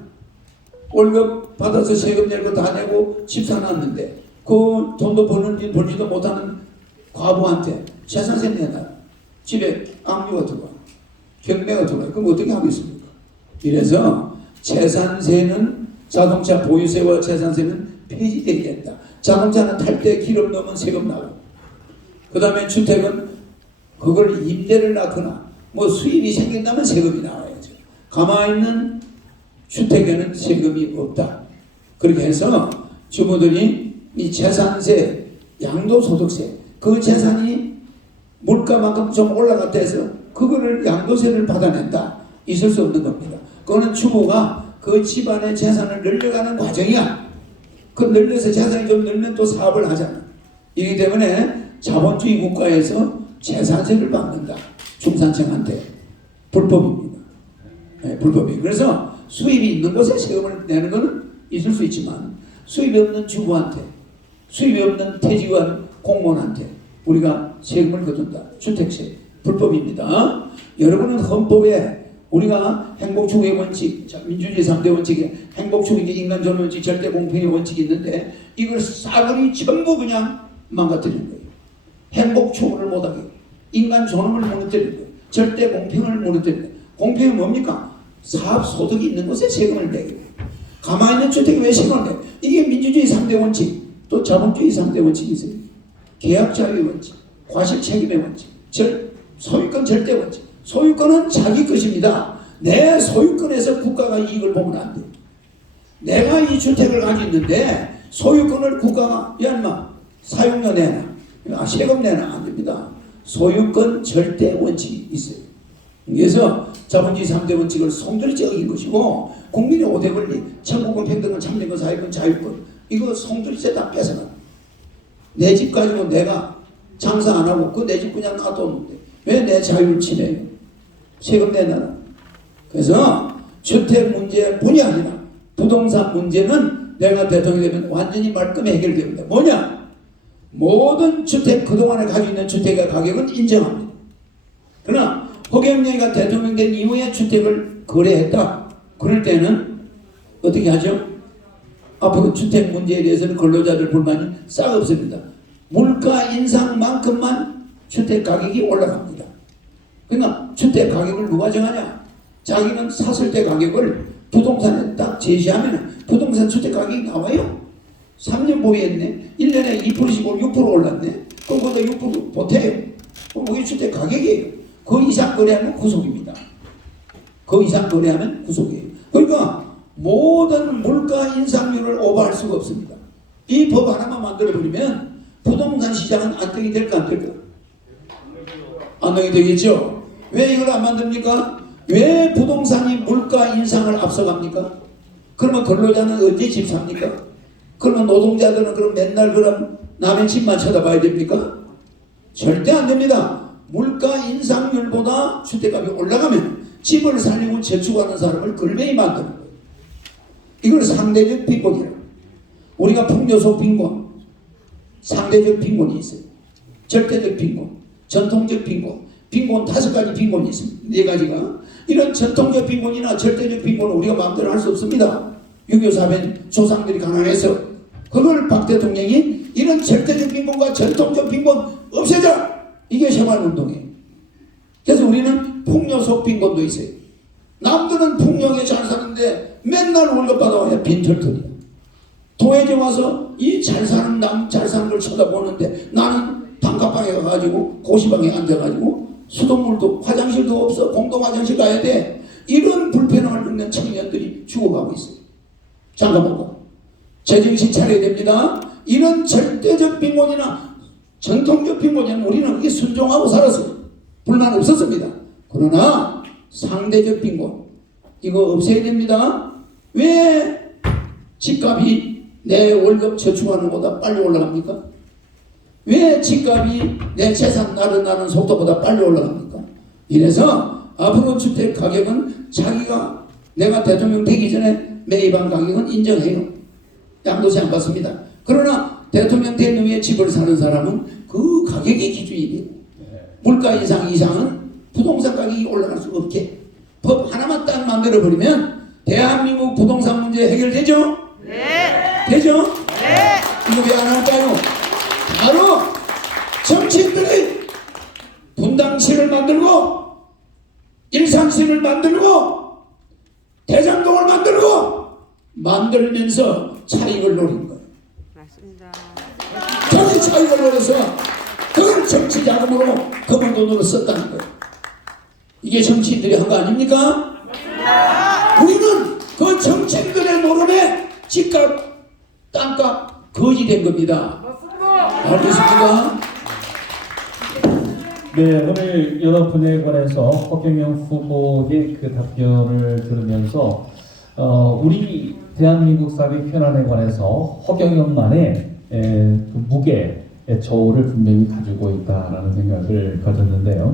월급 받아서 세금 내고 다 내고 집 사놨는데 그 돈도 벌지도 못하는 과부한테 재산세 내놔. 집에 압류가 들어와. 경매가 들어와. 그럼 어떻게 하겠습니까? 이래서 재산세는 자동차 보유세와 재산세는 폐지되게 된다. 자동차는 탈 때 기름 넣으면 세금 나고 그 다음에 주택은 그걸 임대를 낳거나 뭐 수입이 생긴다면 세금이 나와야죠. 가만히 있는 주택에는 세금이 없다. 그렇게 해서 주부들이 이 재산세, 양도소득세 그 재산이 물가만큼 좀 올라갔다 해서 그거를 양도세를 받아낸다. 있을 수 없는 겁니다. 그거는 주부가 그 집안의 재산을 늘려가는 과정이야. 그 늘려서 재산이 좀 늘면 또 사업을 하잖아. 이기 때문에 자본주의 국가에서 재산세를 받는다. 중산층한테. 불법입니다. 네, 불법이에요. 그래서 수입이 있는 곳에 세금을 내는 것은 있을 수 있지만 수입이 없는 주부한테, 수입이 없는 퇴직한 공무원한테 우리가 세금을 거둔다. 주택세. 불법입니다. 여러분은 헌법에 우리가 행복추구의 원칙, 민주주의 3대 원칙에 행복추구, 인간 존엄 원칙, 절대 공평의 원칙이 있는데 이걸 싸그리 전부 그냥 망가뜨리는 거예요. 행복추구를 못하게, 인간 존엄을 무너뜨리는 거예요. 절대 공평을 무너뜨리는 거예요. 공평이 뭡니까? 사업소득이 있는 곳에 세금을 내게 돼요. 가만히 있는 주택에 왜 세금을 내요? 이게 민주주의 3대 원칙, 또 자본주의 3대 원칙이 있어요. 계약자유의 원칙, 과실책임의 원칙, 소유권 절대 원칙. 소유권은 자기 것입니다. 내 소유권에서 국가가 이익을 보면 안 돼. 내가 이 주택을 가지고 있는데 소유권을 국가가 야 인마 사용료 내놔, 세금 내놔 안 됩니다. 소유권 절대 원칙이 있어요. 그래서 자본주의 3대 원칙을 송두리째 어긴 것이고 국민의 5대 권리, 천국권, 평등권, 참정권, 사회권, 자유권 이거 송두리째 다 뺏어가. 내 집 가지고 내가 장사 안 하고 그 내 집 그냥 놔뒀는데 왜 내 자유를 침해해요? 세금 내놔라. 그래서 주택 문제뿐이 아니라 부동산 문제는 내가 대통령이 되면 완전히 말끔히 해결됩니다. 뭐냐? 모든 주택, 그동안에 가지고 있는 주택의 가격은 인정합니다. 그러나 허경영이가 대통령 된 이후에 주택을 거래했다. 그럴 때는 어떻게 하죠? 앞으로 주택 문제에 대해서는 근로자들 불만이 싹 없습니다. 물가 인상만큼만 주택 가격이 올라갑니다. 그러니까 주택 가격을 누가 정하냐? 자기는 샀을 때 가격을 부동산에 딱 제시하면 부동산 주택 가격이 나와요. 3년 보유했네. 1년에 2%씩 6% 올랐네. 그럼 그거 6% 보태요. 그럼 그게 주택 가격이에요. 그 이상 거래하면 구속입니다. 그 이상 거래하면 구속이에요. 그러니까 모든 물가 인상률을 오버할 수가 없습니다. 이 법 하나만 만들어버리면 부동산 시장은 안정이 될까 안 될까? 안정이 되겠죠. 왜 이걸 안 만듭니까? 왜 부동산이 물가 인상을 앞서갑니까? 그러면 근로자는 언제 집 삽니까? 그러면 노동자들은 그럼 맨날 그럼 남의 집만 쳐다봐야 됩니까? 절대 안 됩니다. 물가 인상률보다 주택값이 올라가면 집을 살리고 저축하는 사람을 걸매이 만드는 거예요. 이걸 상대적 빈곤이라고. 우리가 풍요속 빈곤, 상대적 빈곤이 있어요. 절대적 빈곤, 전통적 빈곤, 빈곤 5가지 빈곤이 있습니다. 4가지가. 이런 전통적 빈곤이나 절대적 빈곤은 우리가 마음대로 할 수 없습니다. 6.25 사변 조상들이 가난해서 그걸 박 대통령이 이런 절대적 빈곤과 전통적 빈곤 없애자! 이게 새마을운동이에요. 그래서 우리는 풍요속 빈곤도 있어요. 남들은 풍요하게 잘 사는데 맨날 월급 받아와야 빈털털이야. 도에게 와서 이 잘 사는 남 잘 사는 걸 쳐다보는데 나는 단칸방에 가가지고 고시방에 앉아가지고 수돗물도 화장실도 없어 공동 화장실 가야 돼. 이런 불편함을 겪는 청년들이 죽어가고 있어요. 잠깐만 제정신 차려야 됩니다. 이런 절대적 빈곤이나 전통적 빈곤이면 우리는 그게 순종하고 살았어요. 불만 없었습니다. 그러나 상대적 빈곤 이거 없애야 됩니다. 왜 집값이 내 월급 저축하는 것보다 빨리 올라갑니까? 왜 집값이 내 재산 날아나는 속도보다 빨리 올라갑니까? 이래서 앞으로 주택 가격은 자기가 내가 대통령 되기 전에 매입한 가격은 인정해요. 양도세 안 받습니다. 그러나 대통령 된 후에 집을 사는 사람은 그 가격이 기준이 돼요. 물가 인상 이상은 부동산 가격이 올라갈 수 없게 법 하나만 딱 만들어버리면 대한민국 부동산 문제 해결되죠? 네. 되죠? 네. 이거 왜 안 할까요? 바로 정치인들이 분당시를 만들고 일산시를 만들고 대장동을 만들면서 차익을 노린 거예요. 맞습니다. 저기 차익을 노려서 그걸 정치 자금으로 검은 돈으로 썼다는 거예요. 이게 정치인들이 한 거 아닙니까? 우리는 그 정치인들의 노름에 집값, 땅값 거지 된 겁니다. 알겠습니까? 네, 오늘 여러분에 관해서 허경영 후보의 그 답변을 들으면서 우리 대한민국 사회 현안에 관해서 허경영만의 그 무게, 저울을 분명히 가지고 있다라는 생각을 가졌는데요.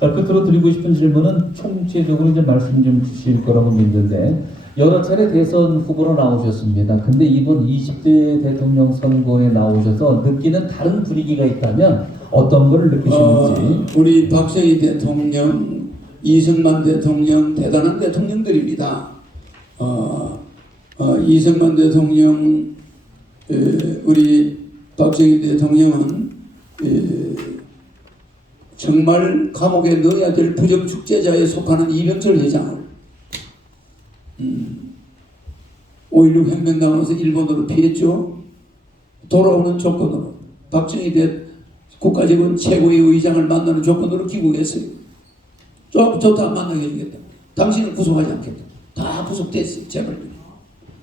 끝으로 드리고 싶은 질문은 총체적으로 이제 말씀 좀 주실 거라고 믿는데, 여러 차례 대선 후보로 나오셨습니다. 근데 이번 20대 대통령 선거에 나오셔서 느끼는 다른 분위기가 있다면 어떤 걸 느끼시는지. 우리 박정희 대통령, 이승만 대통령 대단한 대통령들입니다. 이승만 대통령, 우리 박정희 대통령은 정말 감옥에 넣어야 될 부정축제자에 속하는 이병철 회장을 5.16 혁명 나와서 일본으로 피했죠. 돌아오는 조건으로 박정희 국가재건 최고의 의장을 만나는 조건으로 귀국했어요. 좋다, 만나게 해주겠다. 당신은 구속하지 않겠다. 다 구속됐어요. 제발.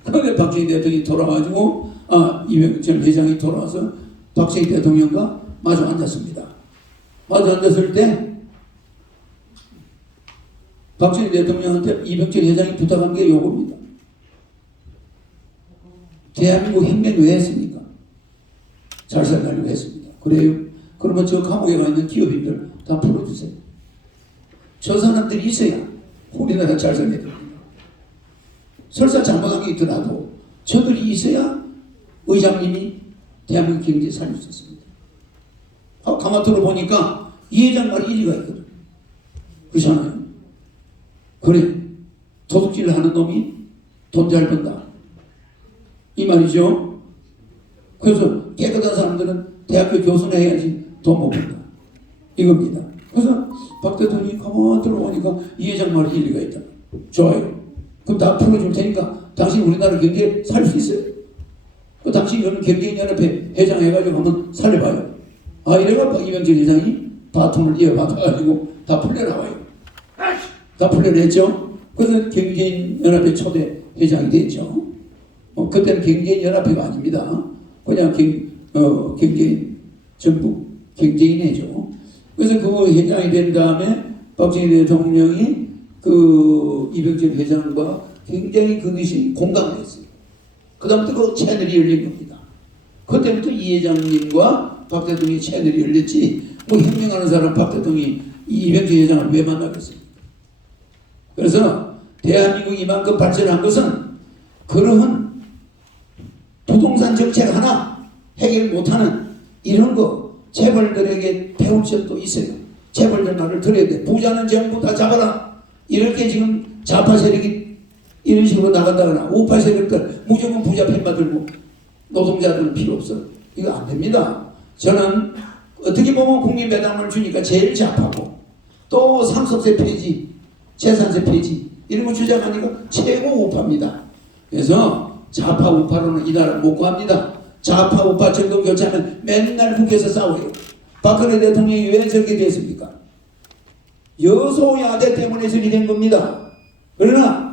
그런데 박정희 대통령이 돌아가지고 이병철 회장이 돌아와서 박정희 대통령과 마주 앉았습니다. 마주 앉았을 때 박정희 대통령한테 이병철 회장이 부탁한 게 요겁니다. 대한민국 혁명 왜 했습니까? 잘 살려고 했습니다. 그래요? 그러면 저 감옥에 가 있는 기업인들 다 풀어주세요. 저 사람들이 있어야 우리나라 잘 살게 됩니다. 설사 잘못한 게 있더라도 저들이 있어야 의장님이 대한민국 경제 살릴 수 있습니다. 가만 들어보니까 이 회장 말이 일리가 있거든. 그렇잖아요. 그래, 도둑질을 하는 놈이 돈 잘 번다, 이 말이죠. 그래서 깨끗한 사람들은 대학교 교수나 해야지 돈 못 번다, 이겁니다. 그래서 박 대통령이 가만 들어보니까 이 회장 말이 일리가 있다. 좋아요. 그럼 다 풀어줄 테니까 당신 우리나라 경제 살 수 있어요? 그 당신 이런 경제연합회 회장 해가지고 한번 살려봐요. 이래가 이병철 회장이 바통을 이어받아가지고 다 풀려나와요. 다 풀려냈죠. 그래서 경제연합회 초대 회장이 됐죠. 그때는 경제연합회가 아닙니다. 그냥 경제인, 전북 경제인회죠. 그래서 그 회장이 된 다음에 박정희 대통령이 그 이병철 회장과 굉장히 그것이 공감을 했어요. 그 다음부터 그 채널이 열린 겁니다. 그때부터 이 회장님과 박 대통령이 채널이 열렸지, 뭐 혁명하는 사람 박 대통령이 이병철 회장을 왜 만나겠습니까? 그래서 대한민국이 이만큼 발전한 것은 그러한 부동산 정책 하나 해결 못하는 이런 거 재벌들에게 배울 점도 있어요. 재벌들 말을 들어야 돼. 부자는 전부 다 잡아라. 이렇게 지금 좌파 세력이 이런 식으로 나간다거나 우파 세력들 무조건 부자 편만 들고 노동자들은 필요 없어. 이거 안 됩니다. 저는 어떻게 보면 국민 배당을 주니까 제일 좌파고, 또 상속세 폐지, 재산세 폐지 이런 거 주장하니까 최고 우파입니다. 그래서 좌파 우파로는 이 나라 못 구합니다. 좌파 우파 정권 교체하면 맨날 국회에서 싸워요. 박근혜 대통령이 왜 저렇게 됐습니까? 여소야대 때문에 저렇게 된 겁니다. 그러나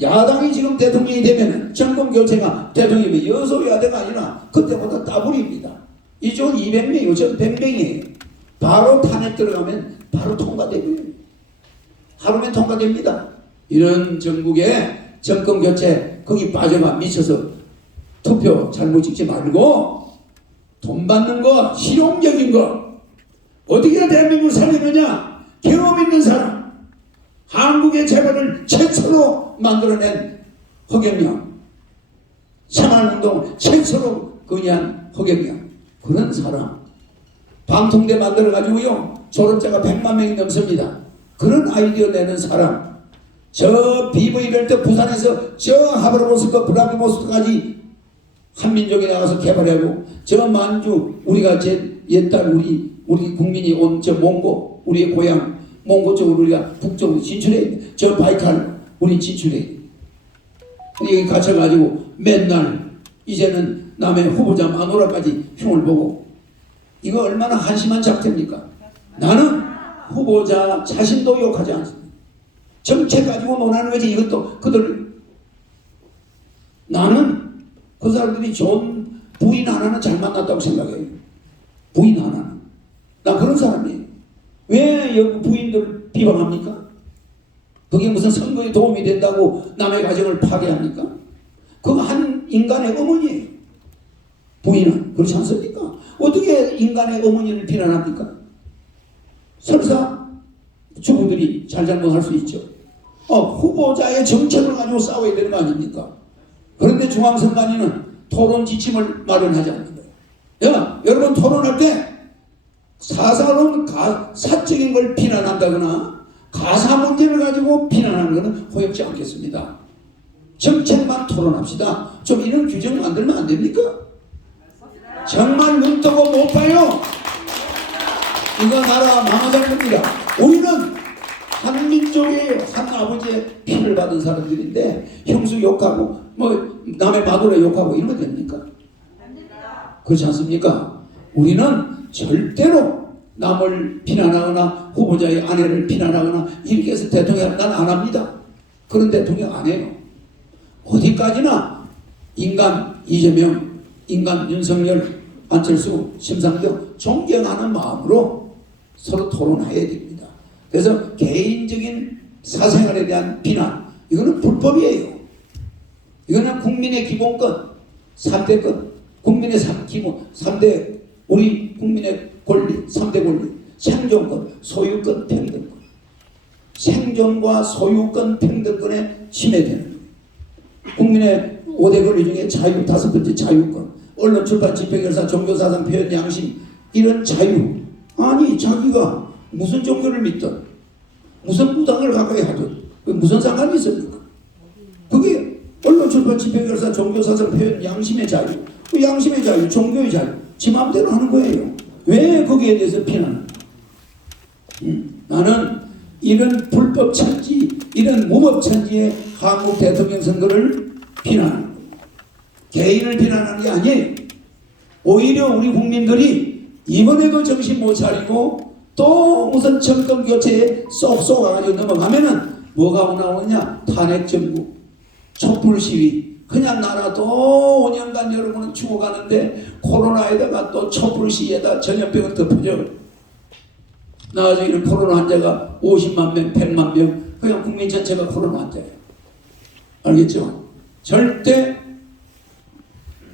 야당이 지금 대통령이 되면 정권 교체가 대통령이 여소야대가 아니라 그때보다 따블입니다. 이쪽은 200명이고 저는 100명이에요. 바로 탄핵 들어가면 바로 통과되고요. 하루면 통과됩니다. 이런 전국에 정권 교체 거기 빠져가 미쳐서 투표 잘못 찍지 말고 돈 받는 거, 실용적인 거, 어떻게 해야 대한민국을 살리느냐, 경험 있는 사람, 한국의 재벌을 최초로 만들어낸 허경영, 새마을운동 최초로 건의한 허경영, 그런 사람, 방통대 만들어가지고요 졸업자가 100만 명이 넘습니다. 그런 아이디어 내는 사람, 저 비브이벨트 부산에서 저 하브라모스크 블라디보스토크까지 한민족에 나가서 개발하고, 저 만주 우리가 제 옛날 우리 국민이 온 저 몽고, 우리의 고향 몽고 쪽으로 우리가 북쪽으로 진출해, 저 바이칼 우리 진출해, 여기 갇혀가지고 맨날 이제는 남의 후보자 마누라까지 흉을 보고, 이거 얼마나 한심한 작태입니까? 나는 후보자 자신도 욕하지 않습니다. 정책 가지고 논하는 거지. 이것도 그들, 나는 그 사람들이 좋은 부인 하나는 잘 만났다고 생각해요. 부인 하나는. 나 그런 사람이에요. 왜 여기 부인들 비방합니까? 그게 무슨 선거에 도움이 된다고 남의 가정을 파괴합니까? 그거 한 인간의 어머니예요. 부인은 그렇지 않습니까? 어떻게 인간의 어머니를 비난합니까? 설사 주부들이 잘잘못할 수 있죠. 후보자의 정책을 가지고 싸워야 되는 거 아닙니까? 그런데 중앙선관위는 토론 지침을 마련하지 않는 거예요. 여러분 토론할 때 사사로운 사적인 걸 비난한다거나 가사 문제를 가지고 비난하는 것은 허용치 않겠습니다. 정책만 토론합시다. 좀 이런 규정 만들면 안 됩니까? 정말 눈 뜨고 못 봐요. 이거 나라 망하자는 겁니다. 우리는 한 민족이에요. 한 아버지의 피를 받은 사람들인데 형수 욕하고 뭐 남의 마누라 욕하고 이러면 됩니까? 그렇지 않습니까? 우리는 절대로 남을 비난하거나 후보자의 아내를 비난하거나 이렇게 해서 대통령 난 안 합니다. 그런 대통령 안 해요. 어디까지나 인간 이재명, 인간 윤석열, 안철수, 심상정 존경하는 마음으로 서로 토론해야 됩니다. 그래서 개인적인 사생활에 대한 비난 이거는 불법이에요. 이거는 국민의 기본권, 3대권, 국민의 기본 3대 우리 국민의 권리, 3대 권리, 생존권, 소유권, 평등권. 생존과 소유권, 평등권에 침해되는 거예요. 국민의 5대 권리 중에 자유, 5번째 자유권, 언론, 출판, 집회, 결사, 종교, 사상, 표현, 양심 이런 자유. 아니 자기가 무슨 종교를 믿든 무슨 무당을 가까이 하든 무슨 상관이 있습니까? 그게 언론, 출판, 집회, 결사, 종교, 사상, 표현, 양심의 자유. 그 양심의 자유, 종교의 자유 지 마음대로 하는 거예요. 왜 거기에 대해서 비난을? 나는 이런 불법 천지, 이런 무법 천지의 한국 대통령 선거를 비난하는 거예요. 개인을 비난하는 게 아니에요. 오히려 우리 국민들이 이번에도 정신 못 차리고 또 무슨 정권 교체에 쏙 쏘가지고 넘어가면은 뭐가 나오느냐? 탄핵 정부, 촛불 시위. 그냥 나라도 5년간 여러분은 죽어가는데 코로나에다가 또 촛불 시위에다 전염병을 덮어줘. 나중에는 코로나 환자가 50만 명, 100만 명, 그냥 국민 전체가 코로나 환자예요. 알겠죠? 절대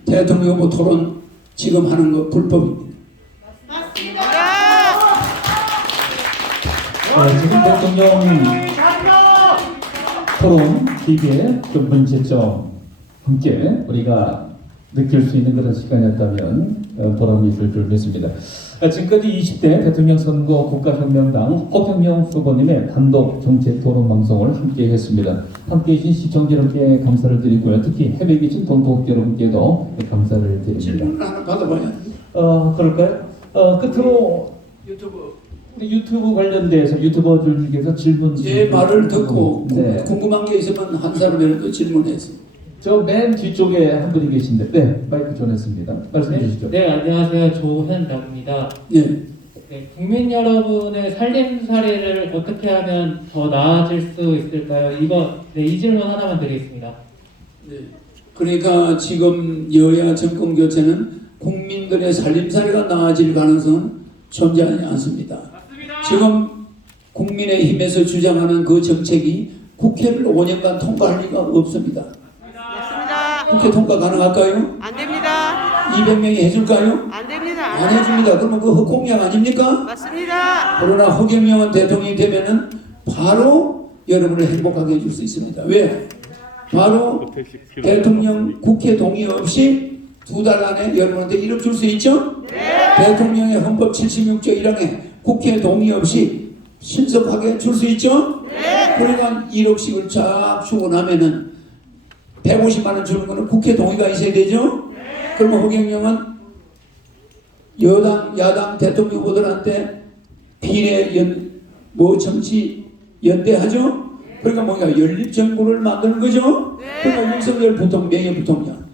대통령 후보 토론 지금 하는 거 불법입니다. 지금 대통령 토론 기기의 좀 문제점 함께 우리가 느낄 수 있는 그런 시간이었다면 보람이 있을 줄 믿습니다. 지금까지 20대 대통령 선거 국가혁명당 허경영 후보님의 단독 정책 토론 방송을 함께 했습니다. 함께 해주신 시청자 여러분께 감사를 드리고요. 특히 해외에 계신 동포 여러분께도 감사를 드립니다. 질문을 하나 받아봐야 그럴까요? 끝으로 유튜브 관련돼서 유튜버들께서 질문 제 말을 듣고 네. 궁금한 게 있으면 한 사람이라도 질문해서. 저 맨 뒤쪽에 한 분이 계신데 마이크 전했습니다. 말씀해 주시죠. 네, 안녕하세요. 조현남입니다. 예. 네, 국민 여러분의 살림살이를 어떻게 하면 더 나아질 수 있을까요? 이 질문 하나만 드리겠습니다. 네. 그러니까 지금 여야 정권 교체는 국민들의 살림살이가 나아질 가능성은 존재하지 않습니다. 지금 국민의힘에서 주장하는 그 정책이 국회를 5년간 통과할 리가 없습니다. 국회 통과 가능할까요? 안 됩니다. 200명이 해줄까요? 안 됩니다. 안 해줍니다. 그러면 그 공약 아닙니까? 맞습니다. 그러나 허경영은 대통령이 되면은 바로 여러분을 행복하게 해줄 수 있습니다. 왜? 바로 대통령 국회 동의 없이 2달 안에 여러분한테 1억 줄 수 있죠? 네. 대통령의 헌법 76조 1항에 국회 동의 없이 신속하게 줄 수 있죠? 네. 그러니까 1억씩을 쫙 주고 나면은 150만 원 주는 거는 국회 동의가 있어야 되죠? 네. 그러면 허경영은 여당, 야당, 대통령 후보들한테 비례 정치 연대하죠? 그러니까 뭔가 연립정부를 만드는 거죠? 그러니까 윤석열 부통령, 명예부통령,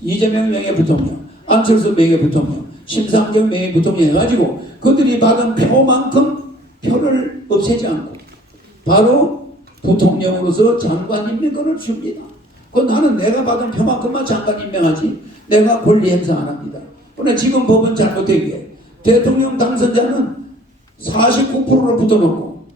이재명 명예부통령, 안철수 명예부통령, 심상정 명예부통령 해가지고 그들이 받은 표만큼 표를 없애지 않고 바로 부통령으로서 장관 임명권을 줍니다. 나는 내가 받은 표만큼만 장관 임명하지 내가 권리 행사 안 합니다. 그러나 지금 법은 잘못된 게 대통령 당선자는 49%로 붙어놓고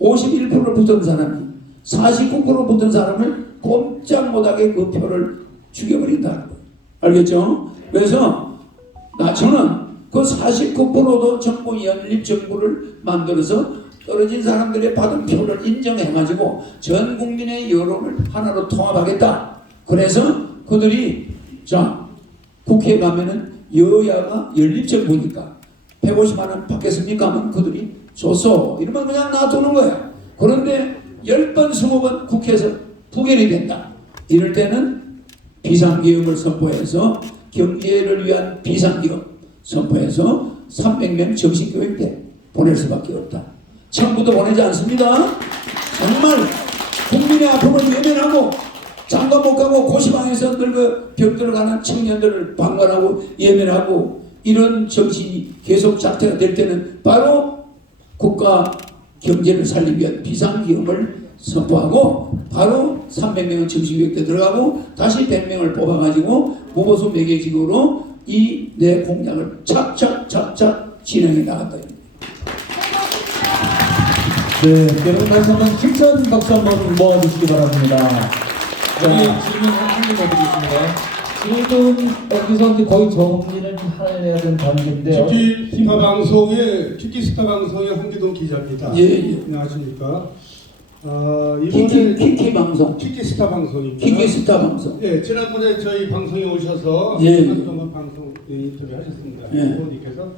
51% 붙은 사람이 49% 붙은 사람을 꼼짝 못하게 그 표를 죽여버린다는 거예요. 알겠죠? 그래서 저는 그 49%도 정부 연립정부를 만들어서 떨어진 사람들의 받은 표를 인정해가지고 전 국민의 여론을 하나로 통합하겠다. 그래서 그들이 국회에 가면은 여야가 연립정부니까 150만 원 받겠습니까? 하면 그들이 줬어. 이러면 그냥 놔두는 거야. 그런데 10번, 20번 국회에서 부결이 된다. 이럴 때는 비상기업을 선포해서 경제를 위한 비상기업 선포해서 300명 정신교육대 보낼 수밖에 없다. 정부도 보내지 않습니다. 정말 국민의 아픔을 외면하고 장가 못 가고 고시방에서 늙어 병들어가는 청년들을 방관하고 예면하고 이런 정신이 계속 작태가 될 때는 바로 국가 경제를 살리기 위한 비상기업을 선포하고 바로 300명은 정신교육대 들어가고 다시 100명을 뽑아가지고 무보수 매개직으로 이 내 공약을 착착 진행해 나갔다. 네, 여러분 다시 한번 힘찬 박수 한번 모아주시기 바랍니다. 여기 질문 한개 더 드리겠습니다. 지금 여기서 이제 거의 정리를 해야 되는 단계인데요. 키키스타 방송의 홍기동 기자입니다. 예. 안녕하십니까? 키키 방송. 키키스타 방송입니다. 키키스타 방송. 예, 지난번에 저희 방송에 오셔서 예. 시간 동안 방송 인터뷰 하셨습니다. 예. 후보님께서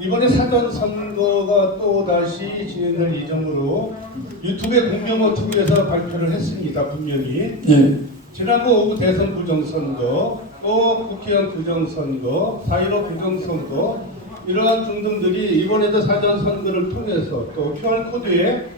이번에 사전 선거가 또 다시 진행될 예정으로 유튜브에 공명호 TV에서 발표를 했습니다. 분명히. 예. 지난번 오후 대선 부정선거, 또 국회의원 부정선거, 4.15 부정선거 이러한 등등들이 이번에도 사전 선거를 통해서 또 QR코드에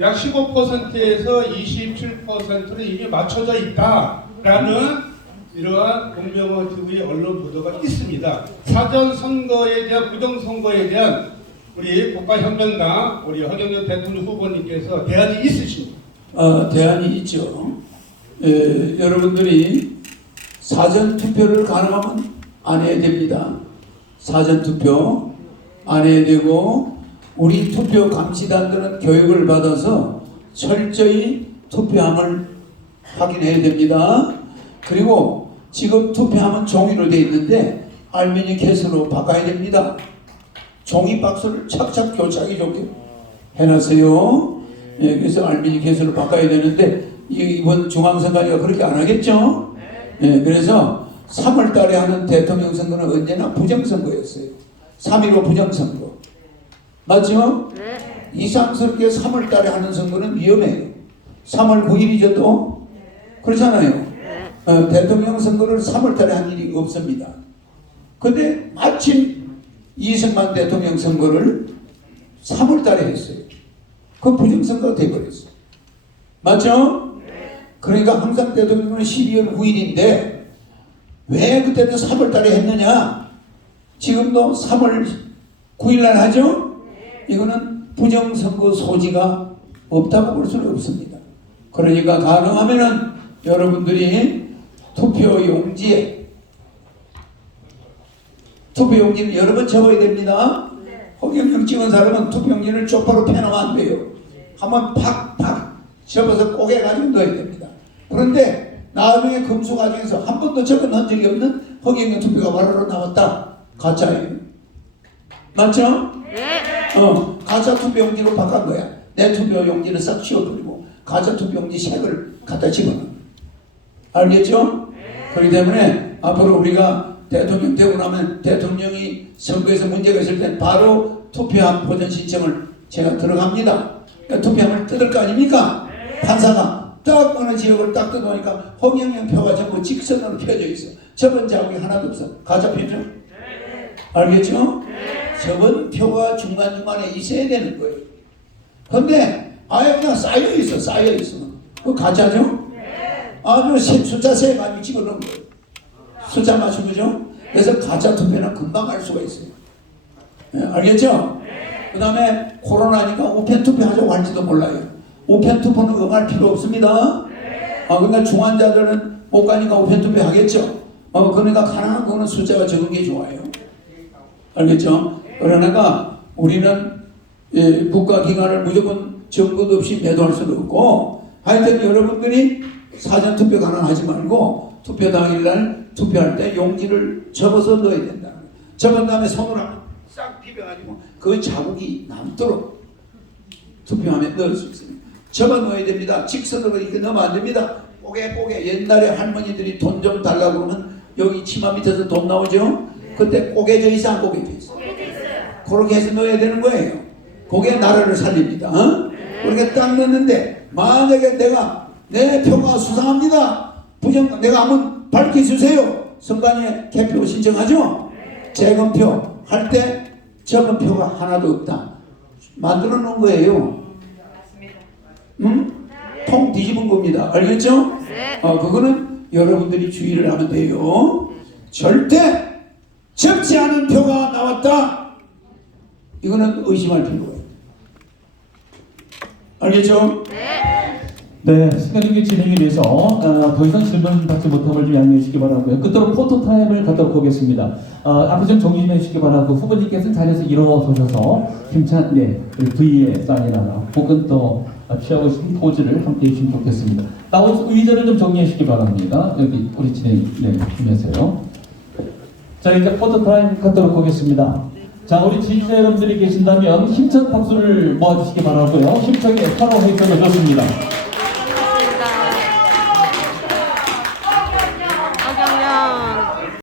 약 15%에서 27%는 이미 맞춰져 있다라는 이러한 공명호 TV 언론 보도가 있습니다. 사전 선거에 대한 부정선거에 대한 우리 국가혁명당 우리 허경영 대통령 후보님께서 대안이 있으십니까? 대안이 있죠. 여러분들이 사전 투표를 가능하면 안 해야 됩니다. 사전 투표 안 해야 되고 우리 투표 감시단들은 교육을 받아서 철저히 투표함을 확인해야 됩니다. 그리고 지금 투표함은 종이로 되어 있는데 알미늄 케이스로 바꿔야 됩니다. 종이 박스를 착착 교착이 좋게 해놨어요. 예, 그래서 알미늄 케이스로 바꿔야 되는데 이번 중앙선거가 그렇게 안 하겠죠? 예, 그래서 3월 달에 하는 대통령 선거는 언제나 부정선거였어요. 3.15 부정선거. 맞죠? 네. 이상스럽게 3월 달에 하는 선거는 위험해요. 3월 9일이죠 또? 그렇잖아요. 대통령 선거를 3월 달에 한 일이 없습니다. 근데 마침 이승만 대통령 선거를 3월 달에 했어요. 그 부정선거가 돼버렸어요. 맞죠? 그러니까 항상 대통령은 12월 9일인데 왜 그때는 3월 달에 했느냐? 지금도 3월 9일날 하죠? 이거는 부정선거 소지가 없다고 볼 수는 없습니다. 그러니까 가능하면은 여러분들이 투표용지를 여러 번 적어야 됩니다. 허경영 찍은 사람은 투표용지를 쪽파로 펴놓으면 안 돼요. 한번 팍팍 접어서 꼬개 가지고 넣어야 됩니다. 그런데 나중에 검수 과정에서 한 번도 적은 흔적이 없는 허경영 투표가 바로 나왔다. 가짜예요. 맞죠? 가짜 투표용지로 바꾼 거야. 내 투표용지를 싹 치워버리고 가짜 투표용지 색을 갖다 집어넣어. 알겠죠? 그렇기 때문에 앞으로 우리가 대통령 되고 나면 대통령이 선거에서 문제가 있을 땐 바로 투표함 보전 신청을 제가 들어갑니다. 그러니까 투표함을 뜯을 거 아닙니까? 판사가 딱 어느 지역을 딱 뜯어보니까 허경영 표가 전부 직선으로 펴져 있어. 저번 자국이 하나도 없어. 가짜 표죠? 알겠죠? 저번 표가 중간중간에 있어야 되는 거예요. 근데 아예 그냥 쌓여있어. 그거 가짜죠? 아주 숫자 세 가지 집어넣은 거예요. 숫자 맞춘 거죠? 그래서 가짜 투표는 금방 알 수가 있어요. 네, 알겠죠? 그 다음에 코로나니까 우편 투표 하자고 할지도 몰라요. 우편 투표는 응할 필요 없습니다. 그러니까 중환자들은 못 가니까 우편 투표 하겠죠? 그러니까 가능한 거는 숫자가 적은 게 좋아요. 알겠죠? 그러니까 우리는 국가기관을 무조건 정보도 없이 매도할 수는 없고 하여튼 여러분들이 사전투표 가능하지 말고 투표 당일날 투표할 때 용지를 접어서 넣어야 된다. 접은 다음에 손으로 싹 비벼가지고 그 자국이 남도록 투표함에 넣을 수 있습니다. 접어 넣어야 됩니다. 직선으로 이렇게 넣으면 안 됩니다. 꼬개 옛날에 할머니들이 돈 좀 달라고 그러면 여기 치마 밑에서 돈 나오죠? 그때 꼬개져 있어 안 꼬개져 있어? 그렇게 해서 넣어야 되는 거예요. 그게 나라를 살립니다. 어? 그렇게 딱 넣는데 만약에 내가 내 표가 수상합니다. 내가 한번 밝혀주세요. 선관위에 개표 신청하죠? 재검표 할 때 적은 표가 하나도 없다. 만들어 놓은 거예요. 응? 통 뒤집은 겁니다. 알겠죠? 그거는 여러분들이 주의를 하면 돼요. 절대 적지 않은 표가 나왔다. 이거는 의심할 필요가 있다. 알겠죠? 네, 시간이 진행이 돼서 더 이상 질문 받지 못함을 좀 양해해 주시기 바라고요. 끝으로 포토타임을 갖도록 하겠습니다. 앞에 좀 정리해 주시기 바라고 후보님께서는 자리에서 일어서셔서 힘찬 V의 사인하나 혹은 또 취하고 싶은 포즈를 함께 해주시면 좋겠습니다. 나온 의자를 좀 정리해 주시기 바랍니다. 여기 우리 진행 팀에서요. 자, 이제 포토타임 갖도록 하겠습니다. 자, 우리 지지자 여러분들이 계신다면 힘찬 박수를 모아주시기 바라고요. 힘차게 환호해 주셔도 좋습니다.